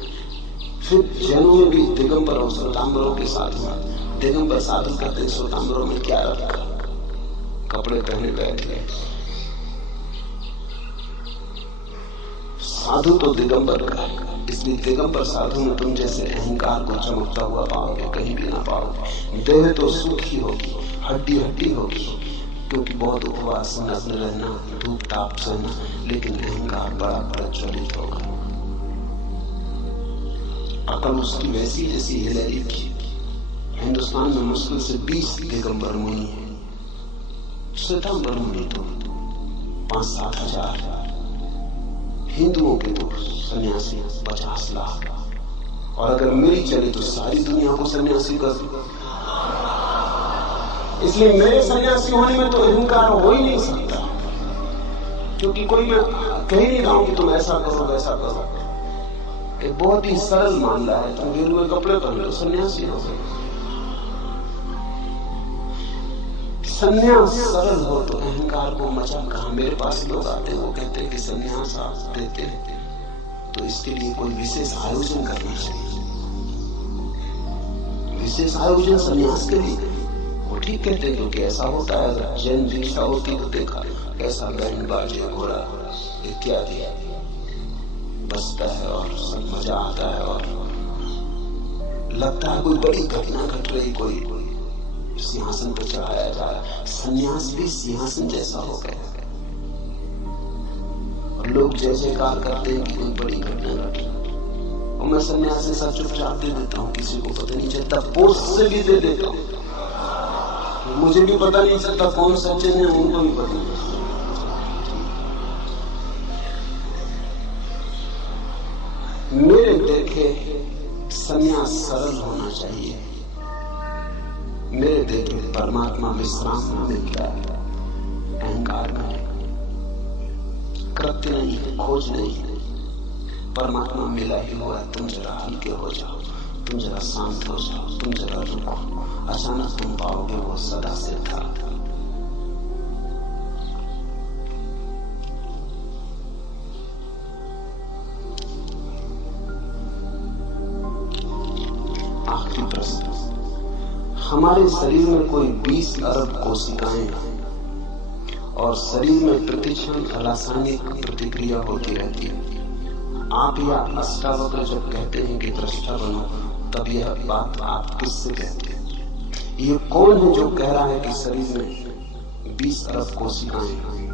फिर जैनों में भी दिगंबर और श्वेतांबरों के साधु। दिगंबर साधु कहते हैं श्वेतांबरों में क्या रखा, कपड़े पहने बैठे। साधु तो दिगंबर का है, इसलिए दिगंबर साधु में तुम जैसे अहंकार को चमकता हुआ पाओगे, कहीं भी ना पाओगे। देह तो सूखी होगी, हड्डी हड्डी होगी, क्योंकि बहुत उपवास, नग्न रहना, धूप ताप सहना, लेकिन अहंकार बड़ा प्रज्वलित होगा। अकल उसकी वैसी जैसी हिलेरी थी। हिंदुस्तान में मुश्किल से 20 दिगंबर मुनि है, श्वेतांबर मुनि तो 5-7 हजार, हिंदुओं के तो सन्यासी 50 लाख, और अगर मेरी चले तो सारी दुनिया को सन्यासी कर दूं। इसलिए मेरे सन्यासी होने में तो अहंकार हो ही नहीं सकता, क्योंकि कोई मैं कह ही नहीं रहा हूं कि तुम ऐसा करो वैसा करो। एक बहुत ही सरल मामला है, तुम गेरुए कपड़े पहन लो, सन्यासी हो गए। सन्यास सरल हो तो अहंकार को मचा कहा। मेरे पास लोग आते हैं, वो कहते हैं कि सन्यास आप देते हैं तो इसके लिए कोई विशेष आयोजन करना चाहिए। विशेष आयोजन सन्यास के लिए? वो ठीक कहते हैं, क्योंकि ऐसा होता है। अगर जैन दीक्षा होती तो देखा कैसा बैंड बाजे घोड़ा इत्यादि बजता है और सब मजा आता है और लगता है कोई बड़ी घटना घट रही, कोई सिंहासन पर चढ़ाया जा रहा है। सन्यास भी सिंहासन जैसा हो गया और लोग जय जयकार करते हैं कि कोई बड़ी घटना घटी। और मैं सन्यास से सब चुपचाप दे देता हूँ, किसी को पता नहीं चलता। पोस्ट से भी दे देता हूँ, मुझे भी पता नहीं चलता कौन सज्जन है, उनको भी पता नहीं। मेरे देखे सन्यास सरल होना चाहिए। मेरे देखे परमात्मा विश्राम में मिलता है, अहंकार में कृत्य नहीं है, खोज नहीं है। परमात्मा मिला ही हुआ है। तुम जरा हल्के हो जाओ, तुम जरा शांत हो जाओ, तुम जरा रुको, अचानक तुम पाओगे वो सदा से था। आखिरी प्रश्न, हमारे शरीर में कोई 20 अरब कोशिकाएं हैं और शरीर में प्रतिक्षण रासायनिक प्रतिक्रिया होती रहती है। आप या अष्टावक्र जब कहते हैं कि दृष्टा बनो, तब यह बात आप किससे कहते हैं? ये कौन है जो कह रहा है कि शरीर में 20 अरब कोशिकाएं हैं?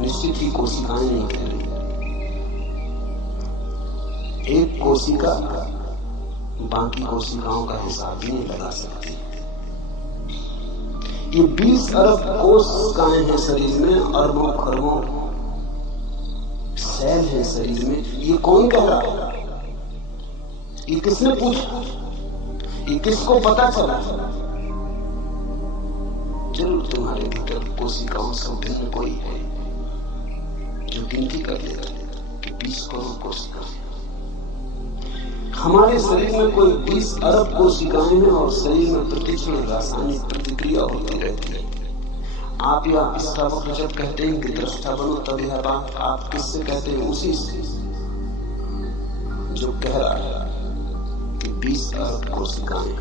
निश्चित ही कोशिकाएं नहीं कह रही। एक कोशिका बाकी कोशिकाओं का हिसाब भी नहीं लगा सकती। ये 20 अरब कोशिकाएं हैं शरीर में, अरबों खरबों सेल है शरीर में। ये कौन कह रहा है? ये किसने पूछा? ये किसको पता चला? जरूर तुम्हारे भीतर कोशिकाओं से भिन्न कोई है जो गिनती कर लेता है कि 20 करोड़ कोशिकाएं। हमारे शरीर में कोई 20 अरब कोशिकाएं हैं और शरीर में प्रतिक्षण रासायनिक प्रतिक्रिया होती रहती है। आप या अष्टावक्र जब कहते हैं कि दृष्टा बनो, तब यह बात आप किससे कहते हैं? उसी से जो कह रहा है कि 20 अरब कोशिकाएं।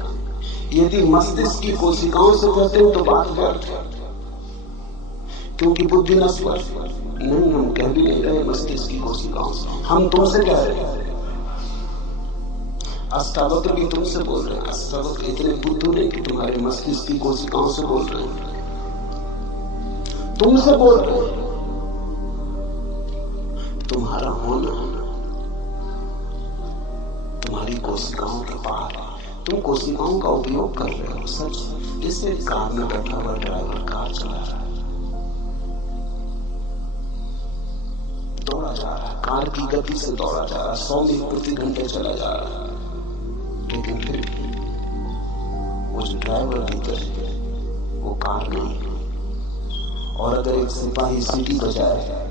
यदि मस्तिष्क की कोशिकाओं से कहते हैं तो बात व्यर्थ है, क्योंकि बुद्धि नश्वर नहीं। हम कह भी नहीं रहे मस्तिष्क की कोशिकाओं से, हम तुमसे कह रहे हैं। अष्टावक्र भी तुमसे बोल रहे हैं। अष्टावक्र इतने बुद्धू नहीं कि तुम्हारे मस्तिष्क की कोशिकाओं से बोल रहे हैं, तुमसे बोल रहे हैं। तुम्हारा होना तुम्हारी कोशिकाओं के पार है। तुम कोशिकाओं का उपयोग कर रहे हो। सच जैसे कार में बैठा हुआ ड्राइवर कार चला रहा है, दौड़ा जा रहा है, कार की गति से दौड़ा जा रहा है, 100 मील प्रति घंटे चला जा रहा है, लेकिन फिर भी वो जो ड्राइवर भीतर है वो कार नहीं है। और अगर एक सिपाही सीटी बजाए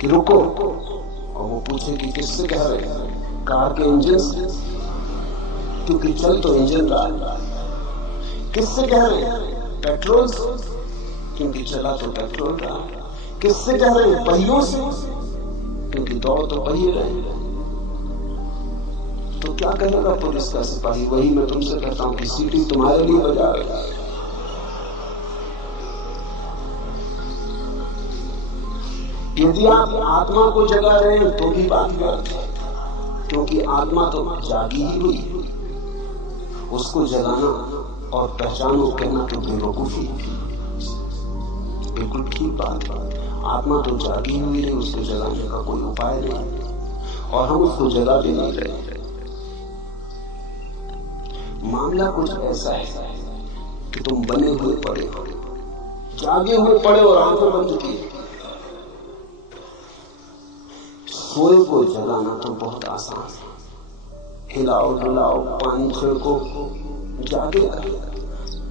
कि रुको, और वो पूछे कि किससे कह रहे हैं? कार के इंजन से, क्योंकि चल तो इंजन रहा है। किससे कह रहे हैं? पेट्रोल से, क्योंकि चला तो पेट्रोल रहा। किससे कह रहे हैं? पहियों से, क्योंकि दौड़ तो पहिए रहे। तो क्या कहेगा पुलिस का सिपाही? वही मैं तुमसे कहता हूं कि सीटी तुम्हारे लिए बजा रहा है। यदि आप आत्मा को जगा रहे हैं तो भी बात व्यर्थ है, क्योंकि आत्मा तो जागी ही हुई है। उसको जगाना और पहचानो कहना तो बेवकूफी है। बिल्कुल ठीक बात है, आत्मा तो जागी हुई है, उसको जगाने का कोई उपाय नहीं और हम उसको जगा भी नहीं रहे। मामला कुछ ऐसा है कि तुम बने हुए पड़े हो, जागे हुए पड़े और आंखें बंद की। सोए को जगाना तो बहुत आसान है, हिलाओ डुलाओ पानी छिड़को जागेगा।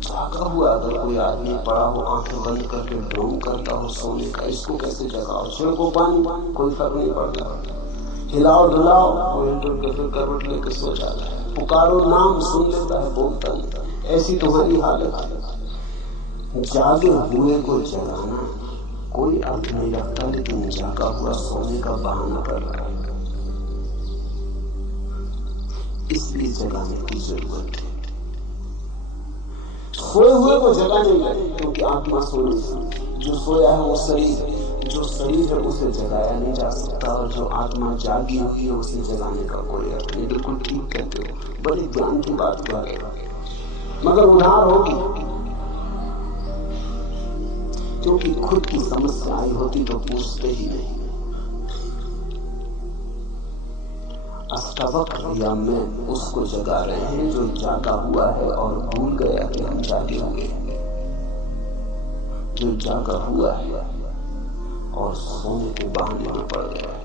जागा हुआ अगर कोई आदमी पड़ा हो आंखें बंद करके ढोंग करता हो सोने का, इसको कैसे जगाओ? छिड़को पानी, कोई फर्क नहीं पड़ता। हिलाओ डुलाओ, कोई करवट लेकर सो जाता है। पुकारो नाम, सुन लेता है, बोलता नहीं। ऐसी तुम्हारी हालत है। जागे हुए को जगाना कोई अर्थ नहीं रखता, लेकिन जागा हुआ सोने का बहाना कर रहा है, इसलिए जगाने की जरूरत है। सोए हुए को जगाने लगे, क्योंकि आत्मा सोई है। जो सोया है वो शरीर है, जो शरीर है उसे जगाया नहीं जा सकता, और जो आत्मा जागी हुई है उसे जगाने का कोई अर्थ नहीं। बिल्कुल ठीक कहते हो, बड़ी ज्ञान की बात कर रहे हो, मगर उधार होगी, क्योंकि खुद की समस्या आई होती तो पूछते ही नहीं। अष्टावक्र या मैं उसको जगा रहे हैं जो जागा हुआ है और भूल गया कि हम जागे हुए हैं, जो जागा हुआ है और सोने के बहाने में पड़ गया है,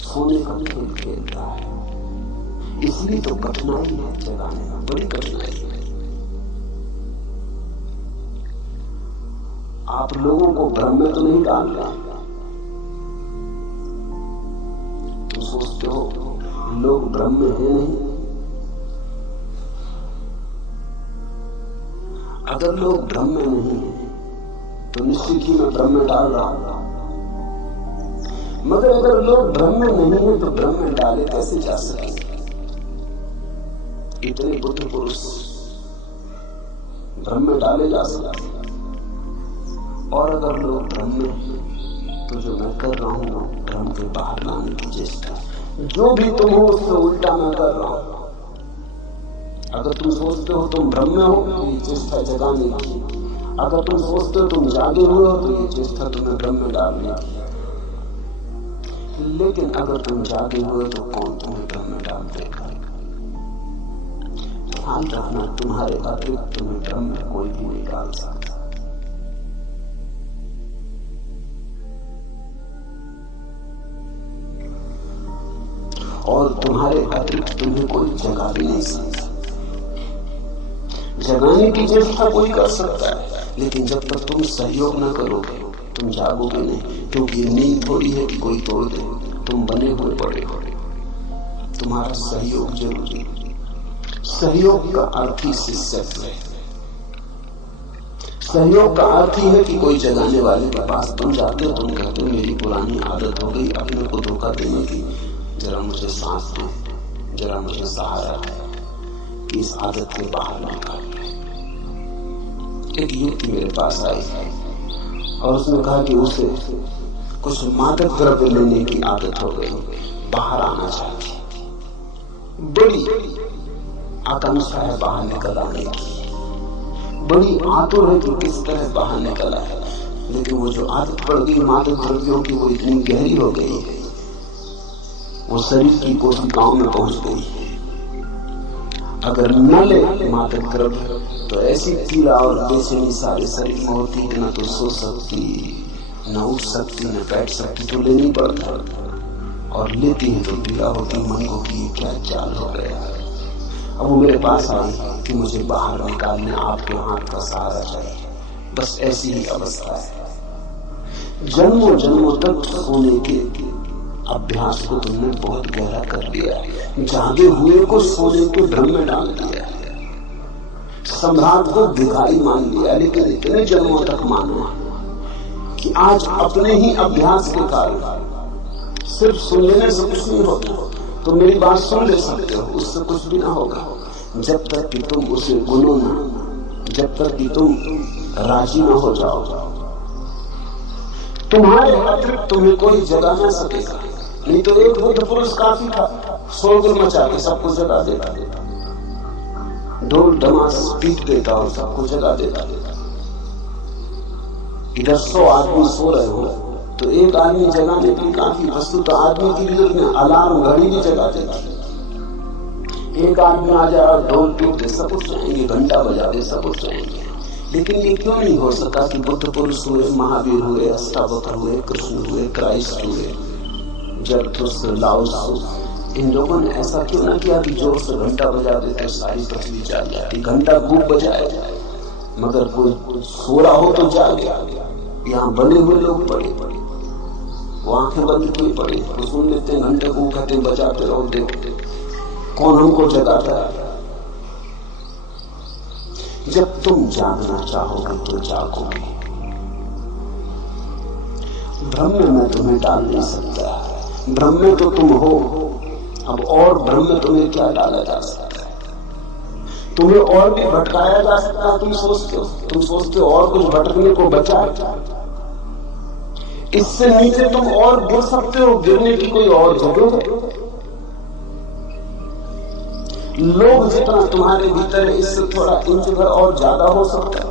सोने का खेल खेल रहा है। इसलिए तो कठिनाई है जगाने में, बड़ी कठिनाई है। आप लोगों को भ्रम में तो नहीं डाल रहे, तुम सोचते हो लोग भ्रम में है नहीं। अगर लोग भ्रम में नहीं है तो निश्चित ही मैं भ्रम में डाल रहा हूं, मगर अगर लोग भ्रम में नहीं है तो भ्रम में डाले कैसे जा सकेंगे? इतने बुद्ध पुरुष भ्रम में डाले जा सकते। और अगर लोग भ्रम में हैं तो जो मैं कर रहा हूं भ्रम के बाहर लाने की चेष्टा, जो भी तुम हो उससे उल्टा मैं कर रहा हूं। अगर तुम सोचते हो तुम भ्रम में हो तो ये चेष्टा जगाने की, अगर तुम सोचते हो तुम जागे हुए हो तो ये चेष्टा तुम्हें भ्रम में डालने की। लेकिन अगर तुम जागे हुए तो कौन तुम्हें भ्रम में डाल देगा? ध्यान रखना, तुम्हारे अतिरिक्त तुम्हें भ्रम में कोई भी नहीं डाल सकता, और तुम्हारे अतिरिक्त तुम्हें कोई जगा भी नहीं सकता। जगाने की चेष्टा कोई कर सकता है, लेकिन जब तक तुम सहयोग न करोगे तुम जागोगे नहीं, क्योंकि नींद थोड़ी है कि कोई तोड़ दे। तुम बने हुए पड़े हो, तुम्हारा सहयोग जरूरी है। सहयोग का अर्थ ही शिष्यत्व है। सहयोग का अर्थ ही है कि कोई जगाने वाले के पास तुम जाते हो, तुम कहते हो मेरी पुरानी आदत हो गई अपने को धोखा देने की, जरा मुझे सांस दे, जरा मुझे सहारा है, इस आदत के बाहर निकाल। एक युवती मेरे पास आई और उसने कहा कि उसे कुछ मादक द्रव्य लेने की आदत हो गई, बाहर आना चाहती, बड़ी आकांक्षा है बाहर निकल आने की, बड़ी आतुर है कि किस तरह बाहर निकला है। लेकिन वो जो आदत पड़ गई मादक द्रव्यों की वो इतनी गहरी हो गई है, वो शरीर की कोशिकाओं में पहुंच गई है। अगर न ले मादक द्रव्य तो ऐसी पीड़ा और बेचैनी सारे शरीर में होती है, न तो सो सकती, न उठ सकती, न बैठ सकती, तो लेनी पड़ता है। और लेती है तो पीड़ा होती मन को कि क्या चाल हो गया। अब वो मेरे पास आई कि मुझे बाहर निकालने आपके हाथ का सहारा चाहिए। बस ऐसी ही अवस्था है। जन्मों जन्मों तक सोने के अभ्यास को तुमने बहुत गहरा कर दिया, जागे हुए को सोने के भ्रम में डाल दिया, सम्राट को भिखारी मान लिया। लेकिन इतने जन्मों तक मानो कि आज अपने ही अभ्यास के कारण सिर्फ सुन लेने से कुछ नहीं होता। तो मेरी बात सुन ले सकते हो, उससे कुछ भी ना होगा, जब तक कि तुम उसे गुनो ना, जब तक कि तुम राजी ना हो जाओ। तुम्हारे अतिरिक्त तुम्हें कोई जगा ना सकेगा। नहीं तो एक बुद्ध पुरुष काफी था, शोरगुल मचा के सबको जगा देता, ढोल धमास पीट देता और सबको जगा देता। इधर 100 आदमी सो रहे हो तो एक आदमी जगाने के लिए काफी, वस्तु तो आदमी की जरूरत नहीं, अलार्म घड़ी भी जगा देता। एक आदमी आ जाए और ढोल पीट दे, सब उठ जाएंगे, घंटा बजा दे, सब उठ जाएंगे। लेकिन ये क्यों नहीं हो सका कि बुद्ध पुरुष हुए, महावीर हुए, अष्टावक्र हुए, कृष्ण हुए, क्राइस्ट हुए, जरथुस्त्र, लाओत्सु, इन लोगों ने ऐसा क्यों ना किया कि जोर से घंटा बजा देते सारी पृथ्वी जाग जाती। घंटा खूब बजाया जाए मगर कोई सो रहा हो तो जागे। यहाँ बने हुए लोग पड़े वो आंखें बंद किए पड़े, तो सुन लेते हैं घंटे को, कहते बजाते रहो, देखते कौन हमको जगाता है। जब तुम जागना चाहोगे तो जागोगे। भ्रम में तुम्हें डाल नहीं सकता, भ्रम में तो तुम हो। अब और भ्रम में तुम्हें क्या डाला जा सकता है? तुम्हें और भी भटकाया जा सकता है। तुम सोचते हो और कुछ भटकने को बचा, इससे नीचे तुम और गिर सकते हो, गिरने की कोई और जगह है। लोभ जितना तुम्हारे भीतर है इससे थोड़ा इंच भर और ज्यादा हो सकता है।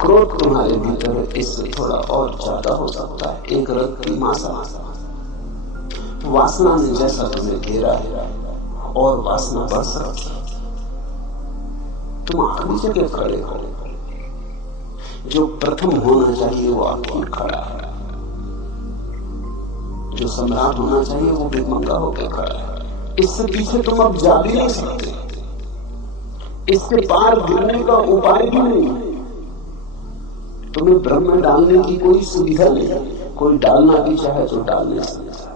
क्रोध तुम्हारे भीतर है इससे थोड़ा और ज्यादा हो सकता है। एक रथ की मासा वासना ने जैसा तुम्हें घेरा है और वासना बढ़ सकती है। तुम आखिरी जगह खड़े हो, जो प्रथम होना चाहिए वो आखिर खड़ा है, जो सम्राट होना चाहिए वो भिखमंगा होकर खड़ा है। इससे पीछे तुम अब जा भी नहीं सकते, इसके पार गिरने का उपाय भी नहीं। तुम्हें भ्रम में डालने की कोई सुविधा नहीं, कोई डालना भी चाहे तो डाल नहीं सकता।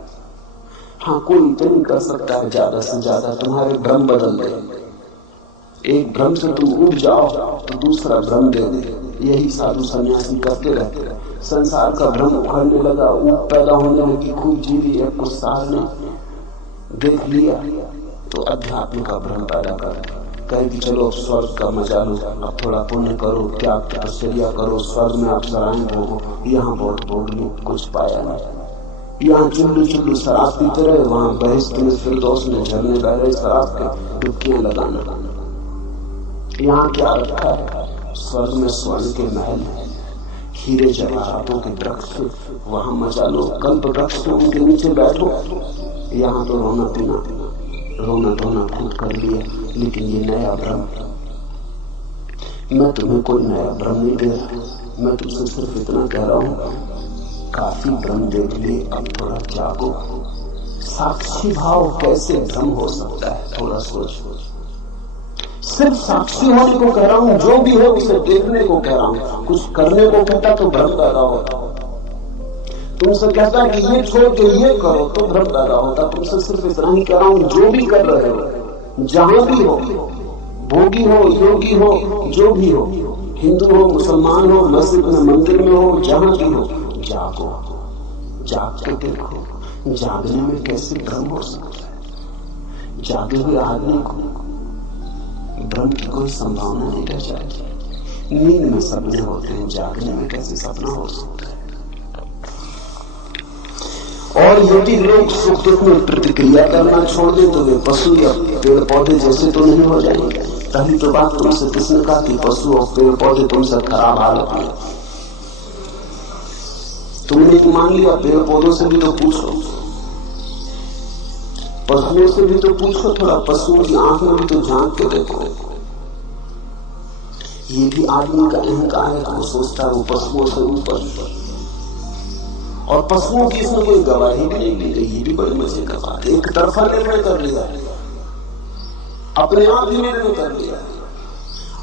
हाँ, कोई इतनी कर सकता है ज्यादा से ज्यादा तुम्हारे भ्रम बदल दे। एक भ्रम से तुम उठ जाओ तो दूसरा भ्रम दे दे। यही साधु सन्यासी करते रहते। संसार का भ्रम उखड़ने लगा, ऊप पैदा होने लगी, खूब जी लिया, कुछ साल ने देख लिया तो अध्यात्म का भ्रम पैदा कर कहे कि चलो स्वर्ग का मजा लो, अब थोड़ा पुण्य करो, त्याग तपस्या करो, स्वर्ग में आप सराय भोगो। यहाँ बहुत भोग ली, कुछ पाया नहीं। यहाँ चुल्लू चुल्लू शराब पीते रहे, वहां बहिष्ठ में फिरदौस में झरने बह रहे शराब के, डुबकियां लगाना। यहाँ क्या रखा है? स्वर्ग में स्वर्ण के महल है, हीरे जवाहरातों के वृक्ष, वहां मजा लो, कल्प वृक्ष उनके नीचे बैठो। यहाँ तो रोना पीना, रोना धोना खुद कर लिया। लेकिन ये नया भ्रम, मैं तुम्हें कोई नया भ्रम नहीं दे रहा, मैं तुमसे सिर्फ इतना कह रहा हूँ, काफी भ्रम देख लिए, अब थोड़ा जागो। साक्षी भाव कैसे भ्रम हो सकता है, थोड़ा सोचो। सिर्फ साक्षी होने को कह रहा हूं, जो भी है उसे देखने को कह रहा हूं। कुछ करने को कहता तो भ्रम पैदा होता। तुमसे कहता कि ये छोड़ के ये करो तो भ्रम पैदा होता। तुमसे सिर्फ इतना ही कह रहा हूं, जो भी कर रहे हो, जहां भी हो, भोगी हो, योगी हो, जो भी हो, हिंदू हो, मुसलमान हो, मस्जिद में, मंदिर में हो, जहां भी हो, जागो, जाग के देखो। जागने में कैसे भ्रम हो सकता है? जागे हुए आदमी को भ्रम की कोई संभावना नहीं रह जाती। नींद में सपने होते हैं, जागने में कैसे सपना हो सकता है? और यदि लोग सुख दुख में प्रतिक्रिया करना छोड़ दें तो वे पशु या पेड़ पौधे जैसे तो नहीं हो जाएंगे। पहली तो बात तुमसे किसने कहा कि पशु और पेड़ पौधे तुमसे खराब हालत में? तुमने तो मान लिया। पेड़ पौधों से भी तो पूछो, पशुओं से भी तो पूछो, थोड़ा पशुओं की आंख में भी तो झांक के देखो। ये भी आदमी का अहंकार है, वो सोचता है वो पशुओं से ऊपर, और पशुओं की इसमें कोई गवाही भी नहीं ली गई। ये भी बड़ी मजे का बात है। एक तरफा निर्णय कर लिया, अपने आप ही निर्णय कर लिया।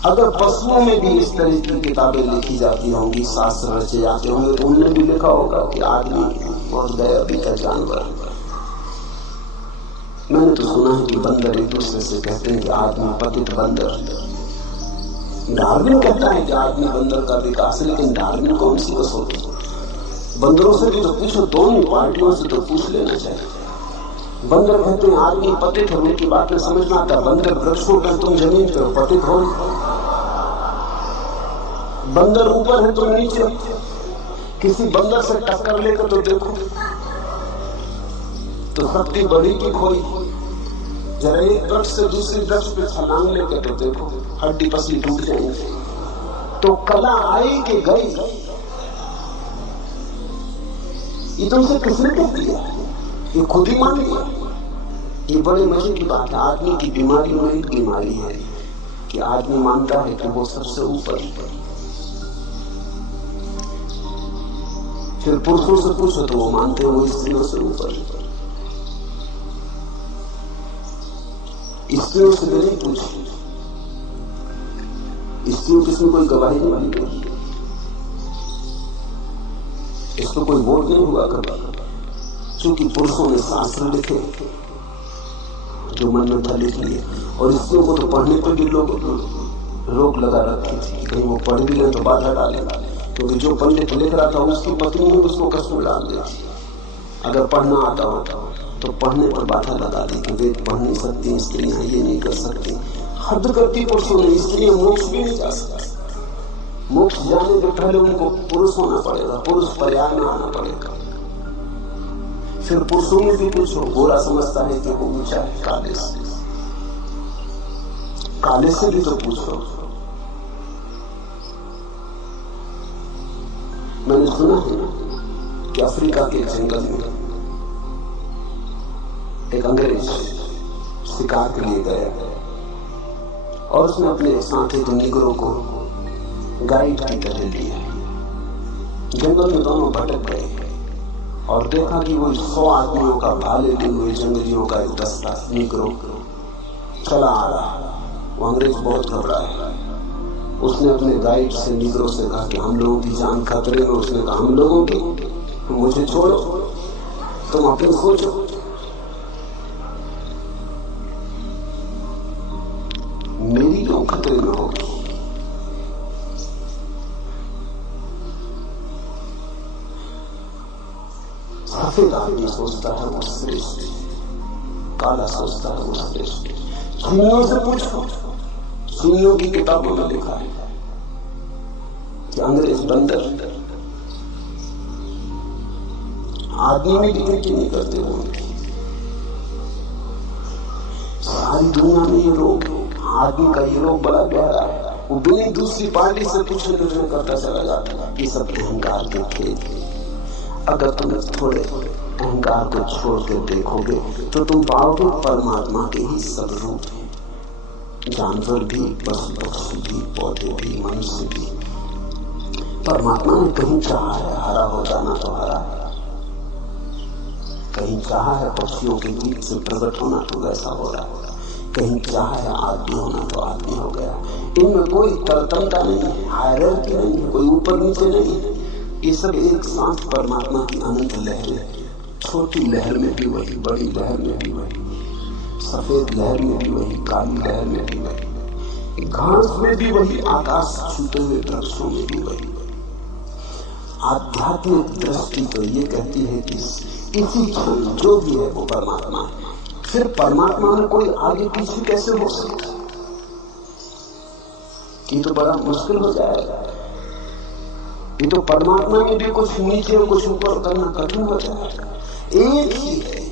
अगर पशुओं में भी इस तरह की किताबें लिखी जाती होंगी, शास्त्र रचे जाते होंगे, तो उनने भी लिखा होगा कि आदमी और गया का जानवर। मैंने तो सुना है कि बंदर एक दूसरे से कहते हैं कि आदमी पतित बंदर। डार्विन कहता है कि आदमी बंदर का विकास, लेकिन डार्विन कौन सी वसूल? बंदरों से भी तो पूछो, दोनों पार्टियों से तो पूछ लेना चाहिए। बंदर कहते हैं आदमी पतित होने की बात में समझ में आता। बंदर वृक्षों पर, तुम जमीन पर पतित हो। बंदर ऊपर है, तुम नीचे। किसी बंदर से टक्कर लेकर तो देखो, तो शक्ति बड़ी की खोई। जरा एक वृक्ष से दूसरे वृक्ष पे छलांग लेकर तो देखो, हड्डी पसली टूट जाएंगे। तो कला आई कि गई, ये तुमसे किसने कह दिया? ये खुद ही मान लिया। ये बड़े मजे की बात है। आदमी की बीमारी में एक बीमारी है कि आदमी मानता है कि वो सबसे ऊपर। फिर पुरुषों से पूछो तो वो मानते हैं वो स्त्रियों से ऊपर। स्त्रियों से नहीं पूछी, स्त्रियों किसमें कोई गवाही नहीं दी, इसको कोई वोट नहीं हुआ करता। क्योंकि पुरुषों ने शास्त्र लिखे जो मन में था लिख लिए, और स्त्रियों को तो पढ़ने पर भी लोग रोक लगा रखी थी, कहीं वो पढ़ भी लें तो बाधा डालेगा। क्योंकि जो पंडित लिख रहा था उसकी पत्नी ही उसको कष्ट में डाल देती। अगर पढ़ना आता होता तो पढ़ने पर बाधा लगा दी कि वेद पढ़ नहीं सकती स्त्रियां, ये नहीं कर सकती। हद करती पुरुषों ने, स्त्रियां मोक्ष भी नहीं जा सकती। मोक्ष जाने के पहले उनको पुरुष होना पड़ेगा, पुरुष पर्याय में आना पड़ेगा। फिर पुरुषों में भी पूछो, गोरा समझता है कि वो ऊंचा है काले से, काले से भी तो पूछो। मैंने सुना है कि अफ्रीका के जंगल में एक अंग्रेज शिकार के लिए गया और उसने अपने साथ एक निगरों को गाइड की तरह लिया। जंगल में दोनों भटक गए और देखा कि वो 100 आदमियों का भाले लिए हुए जंगलियों का एक दस्ता निगरो चला आ रहा। वो अंग्रेज बहुत घबराया। उसने अपने गाइड से निगरो से कहा कि हम लोगों की जान खतरे में। उसने कहा हम लोगों की, मुझे छोड़ो, तुम अपनी सोचो। मेरी क्यों खतरे में होगी? सफेद आदमी सोचता है वो श्रेष्ठ, काला सोचता है वो श्रेष्ठ। चीनियों से पूछो, चीनियों की किताबों में लिखा है कि अंग्रेज बंदर आदमी में भी गिनती नहीं करते वो उनकी। सारी दुनिया में ये रोग, आदमी का ये रोग बड़ा गहरा है। वो बिना दूसरी पार्टी से पूछने करता चला जाता है। ये सब अहंकार के खेल है। अगर तुम थोड़े अहंकार को छोड़ के देखोगे तो तुम पाओगे परमात्मा के ही सब रूप हैं। जानवर भी, पशु पक्षी भी, पौधे भी, मनुष्य भी। परमात्मा ने कहीं चाहा है हरा हो जाना तो हरा, कहीं चाहा है पक्षियों के गीत से प्रकट होना तो वैसा हो रहा है, कहीं चाहा है आदमी होना तो आदमी हो गया। इनमें कोई तरतमता नहीं है, हायरार्की नहीं है, कोई ऊपर नीचे नहीं है। ये सब एक साथ परमात्मा की अनंत लहर है। छोटी लहर में भी वही, बड़ी लहर में भी वही, सफेद लहर में भी वही, काली लहर में भी वही, घास में भी वही, आकाश छूते हुए वृक्षों में भी वही। आध्यात्मिक दृष्टि तो ये कहती है कि इसी क्षण जो भी है वो परमात्मा है। फिर परमात्मा में कोई आगे पीछे कैसे हो सकता? ये तो बड़ा मुश्किल हो जाएगा। ये तो परमात्मा में भी कुछ नीचे और कुछ ऊपर करना कठिन हो जाएगा। एक ही है।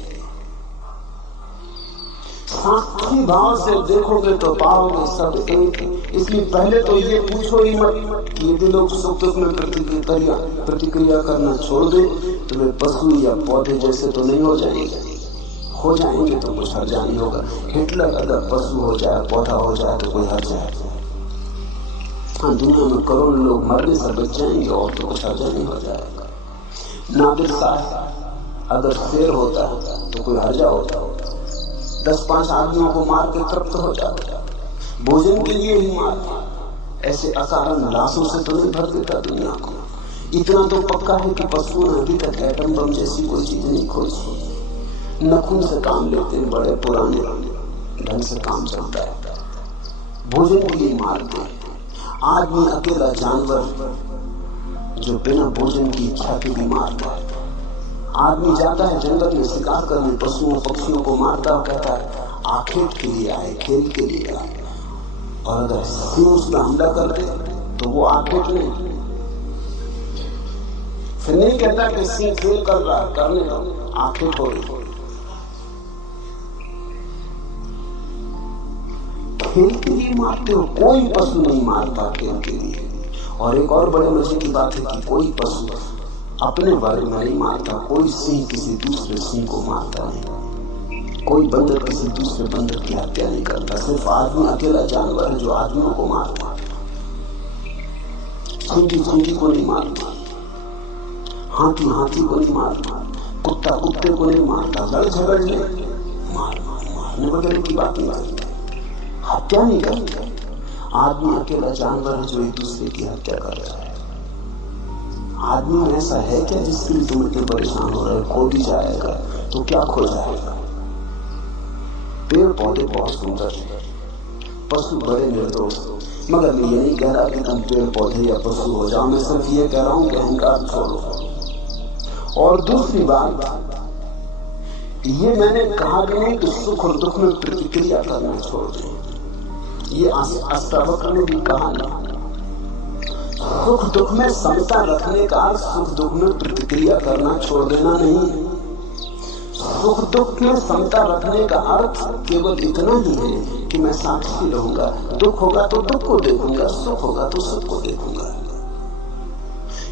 साक्षी भाव से देखोगे तो पाओगे सब एक है। इसलिए पहले तो ये पूछो ही मत कि यदि लोग सुख दुख में प्रतिक्रिया करना छोड़ दे तो वे पशु या पौधे जैसे तो नहीं हो जाएंगे। हो जाएंगे तो कुछ हर्ज नहीं होगा। हिटलर अगर पशु हो जाए, पौधा हो जाए तो कोई हर्ज है? हाँ, दुनिया में करोड़ों लोग मरने से बच जाएंगे और तो कुछ हर्ज नहीं हो जाएगा। नादिर शाह अगर शेर होता तो कोई हर्जा होता? 10-5 आदमियों को मार के तृप्त हो जाता। भोजन के लिए ही मार, ऐसे अकारण लाशों से तो नहीं भर देता दुनिया को। इतना तो पक्का है कि पशुओं ने अभी तक एटम बम जैसी कोई चीज नहीं खोजी। नखून से काम लेते हैं, बड़े पुराने ढंग से काम चलता है। भोजन के लिए मारते हैं। आदमी अकेला जानवर जो बिना भोजन की इच्छा के भी मारता है। आदमी जाता है जंगल में शिकार करने, पशुओं पक्षियों को मारता और कहता है आखेट के लिए आए, खेल के लिए आए। और अगर सिंह उसमें हमला कर दे तो वो आखेट नहीं, फिर नहीं कहता कि सिंह फेल कर रहा, करने दो, आंखें थोड़ी। खेल के लिए मारते हो, कोई पशु नहीं मारता खेल के लिए। और एक और बड़े मजे की बात है कि कोई पशु अपने बारे में नहीं मारता। कोई सिंह किसी दूसरे सिंह को मारता नहीं, कोई बंदर किसी दूसरे बंदर की हत्या नहीं करता। सिर्फ आदमी अकेला जानवर है जो आदमियों को मारता। चींटी चींटी को नहीं मारता, हाथी हाथी को नहीं मारता, कुत्ता कुत्ते को नहीं मारता, लड़ झगड़ ले मारने वगैरह की बात नहीं करता, हत्या नहीं करता। आदमी अकेला जानवर है जो एक दूसरे की हत्या कर रहा है। आदमी ऐसा है क्या जिसके लिए तुम इतने परेशान हो रहे हो? खो भी जाएगा तो क्या खो जाएगा? पेड़ पौधे बहुत सुंदर है, पशु बड़े निर्दोष। मगर मैं ये नहीं कह रहा कि तुम पेड़ पौधे या पशु हो जाओ, मैं सिर्फ ये कह रहा हूं कि अहंकार छोड़ो। और दूसरी बात ये मैंने कहा भी नहीं कि सुख और दुख में प्रतिक्रिया करना छोड़ दो। ये अष्टावक्र ने भी कहा ना, सुख दुख में समता रखने का अर्थ सुख दुख में प्रतिक्रिया करना छोड़ देना नहीं है। सुख दुख में समता रखने का अर्थ केवल इतना ही है कि मैं साक्षी रहूंगा। दुख होगा तो दुख को देखूंगा, सुख होगा तो सुख को देखूंगा।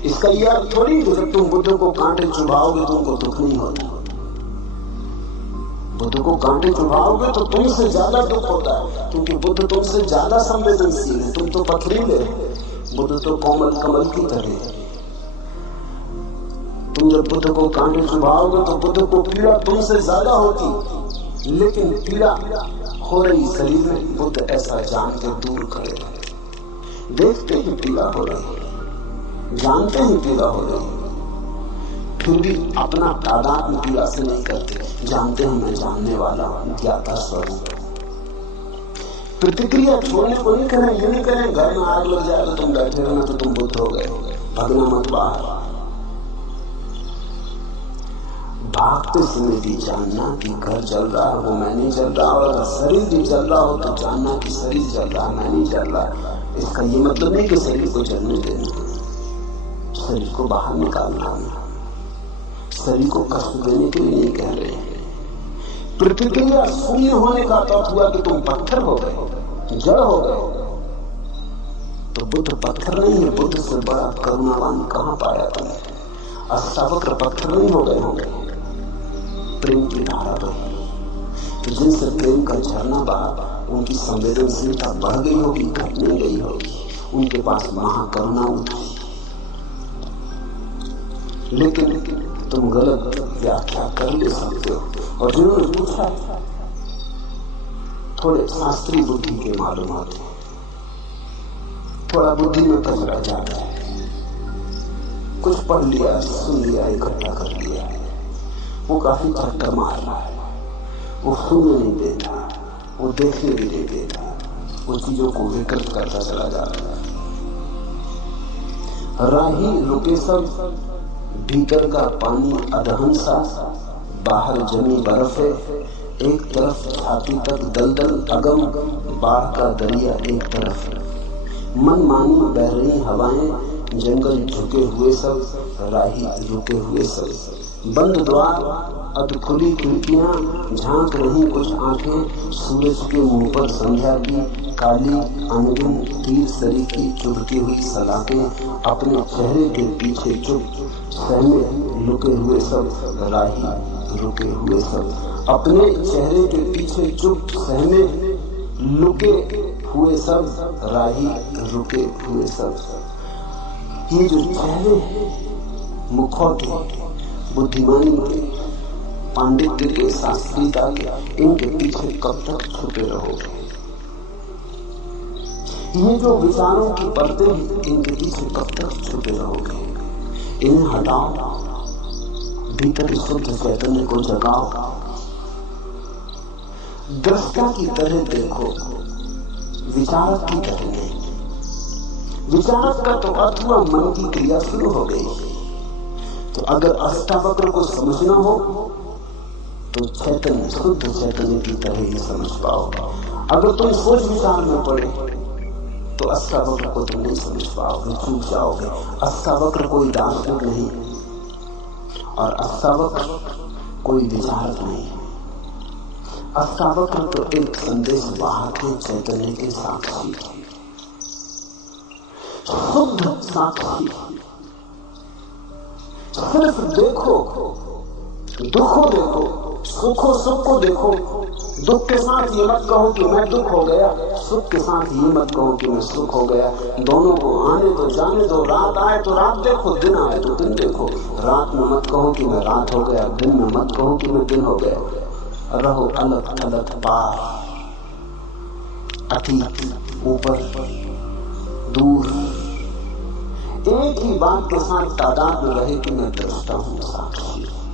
इसका यह अर्थ थोड़ी कि जब तुम बुद्ध को कांटे चुभाओगे तुमको दुख नहीं होता। बुद्ध को कांटे चुभाओगे तो तुमसे ज्यादा दुख होता है, क्योंकि बुद्ध तुमसे ज्यादा संवेदनशील है। तुम तो पथरीले, बुद्ध तो कोमल कमल की तरह। तुम जब बुद्ध को कांटे चुभाओगे तो बुद्ध को पीड़ा तुमसे ज्यादा होती, लेकिन पीड़ा हो रही शरीर में, बुद्ध ऐसा जान के दूर खड़े। देखते ही पीड़ा हो रही, जानते ही पीड़ा हो रही, फिर भी अपना तादाद पीड़ा से नहीं करते। जानते हैं मैं जानने वाला ज्ञाता स्वरूप। प्रतिक्रिया छोड़ने को नहीं करें। ये नहीं करें घर में आग लग जाए तो तुम बैठे रहना तो तुम बुद्ध हो गए, भागना मत बाहर। भागते समय भी जानना कि घर जल रहा है, वो मैं नहीं जल रहा। और अगर शरीर भी जल रहा हो तो जानना कि शरीर जल रहा है, मैं नहीं जल रहा। इसका ये मतलब नहीं कि शरीर को जलने देना, शरीर को बाहर निकालना, शरीर को कष्ट देने के लिए नहीं कह रहे हैं। प्रतिक्रिया शून्य होने का अर्थ हुआ कि तुम पत्थर हो गए, जड़ हो गए। तो बुद्ध पत्थर नहीं है, बुद्ध से बड़ा करुणावान कहां पाया तुमने? अष्टावक्र पत्थर नहीं हो गए होंगे, प्रेम की धारा बही। तो जिनसे प्रेम का झरना बहा उनकी संवेदनशीलता बढ़ गई होगी, घटने गई होगी, उनके पास महाकरुणा उठी। लेकिन तुम गलत व्याख्या कर ले सकते हो। और जिन्होंने पूछा थोड़े शास्त्रीय बुद्धि के मालूम होते, थोड़ा बुद्धि में कचरा जाता है, कुछ पढ़ लिया, सुन लिया, इकट्ठा कर लिया, वो काफी चक्कर मार रहा है। वो सुनने नहीं देता, वो देखने भी नहीं देता, वो चीजों को विकृत करता चला जा रहा है। राही रुके सब, भीतर का पानी अधहंसा, बाहर जमी बर्फ है, एक तरफ छाती तक दलदल अगम, बाढ़ का दरिया एक तरफ। मन मानी बह रही हवाएं, जंगल झुके हुए सब, राही रुके हुए सब। बंद द्वार, अध खुली खिड़कियां, झांक रही कुछ आंखें, सूरज के मुंह पर संध्या की काली अनगिन तीर सरी की चुभती हुई सलाखें, अपने चेहरे के पीछे चुप सहमे लुके हुए सब, राही रुके हुए सब। अपने चेहरे के पीछे चुप सहमे लुके हुए सब, राही रुके हुए सब। ये जो चेहरे मुखौटे बुद्धिमानी के, पांडित्य के, शास्त्रीयता के, इनके पीछे कब तक छुपे रहोगे? ये जो विचारों की परतें, इनके पीछे कब तक छुपे रहोगे? इन्हें हटाओ, भीतर शुद्ध चैतन्य को जगाओ। दृष्टा की तरह देखो, विचारक की तरह नहीं। विचारक का तो अर्थ हुआ मन की क्रिया शुरू हो गई। तो अगर अष्टावक्र को समझना हो तो चैतन्य, शुद्ध चैतन्य की तरह ही समझ पाओगे। अगर तुम सोच विचार में पड़े तो अष्टावक्र को तुम नहीं समझ पाओगे, चूक जाओगे। अष्टावक्र कोई दार्शनिक नहीं, और अष्टावक्र कोई विचारक नहीं है। अष्टावक्र तो एक संदेश वाहक है, चैतन्य के साक्षी, शुद्ध साक्षी। सिर्फ देखो, दुखो देखो, सुखो सुख को देखो। दुख के साथ ये मत कहो कि मैं दुख हो गया, सुख के साथ ये मत कहो कि मैं सुख हो गया। दोनों को आने दो, जाने दो। रात आए तो रात देखो, दिन आए तो दिन देखो। रात में मत कहो कि मैं रात हो गया, दिन में मत कहो कि मैं दिन हो गया। रहो अलग अलग, पार, अतीत, ऊपर, दूर। एक ही बात के साथ तादाद में रहे कि मैं दृष्टा हूं, साक्षी हूं।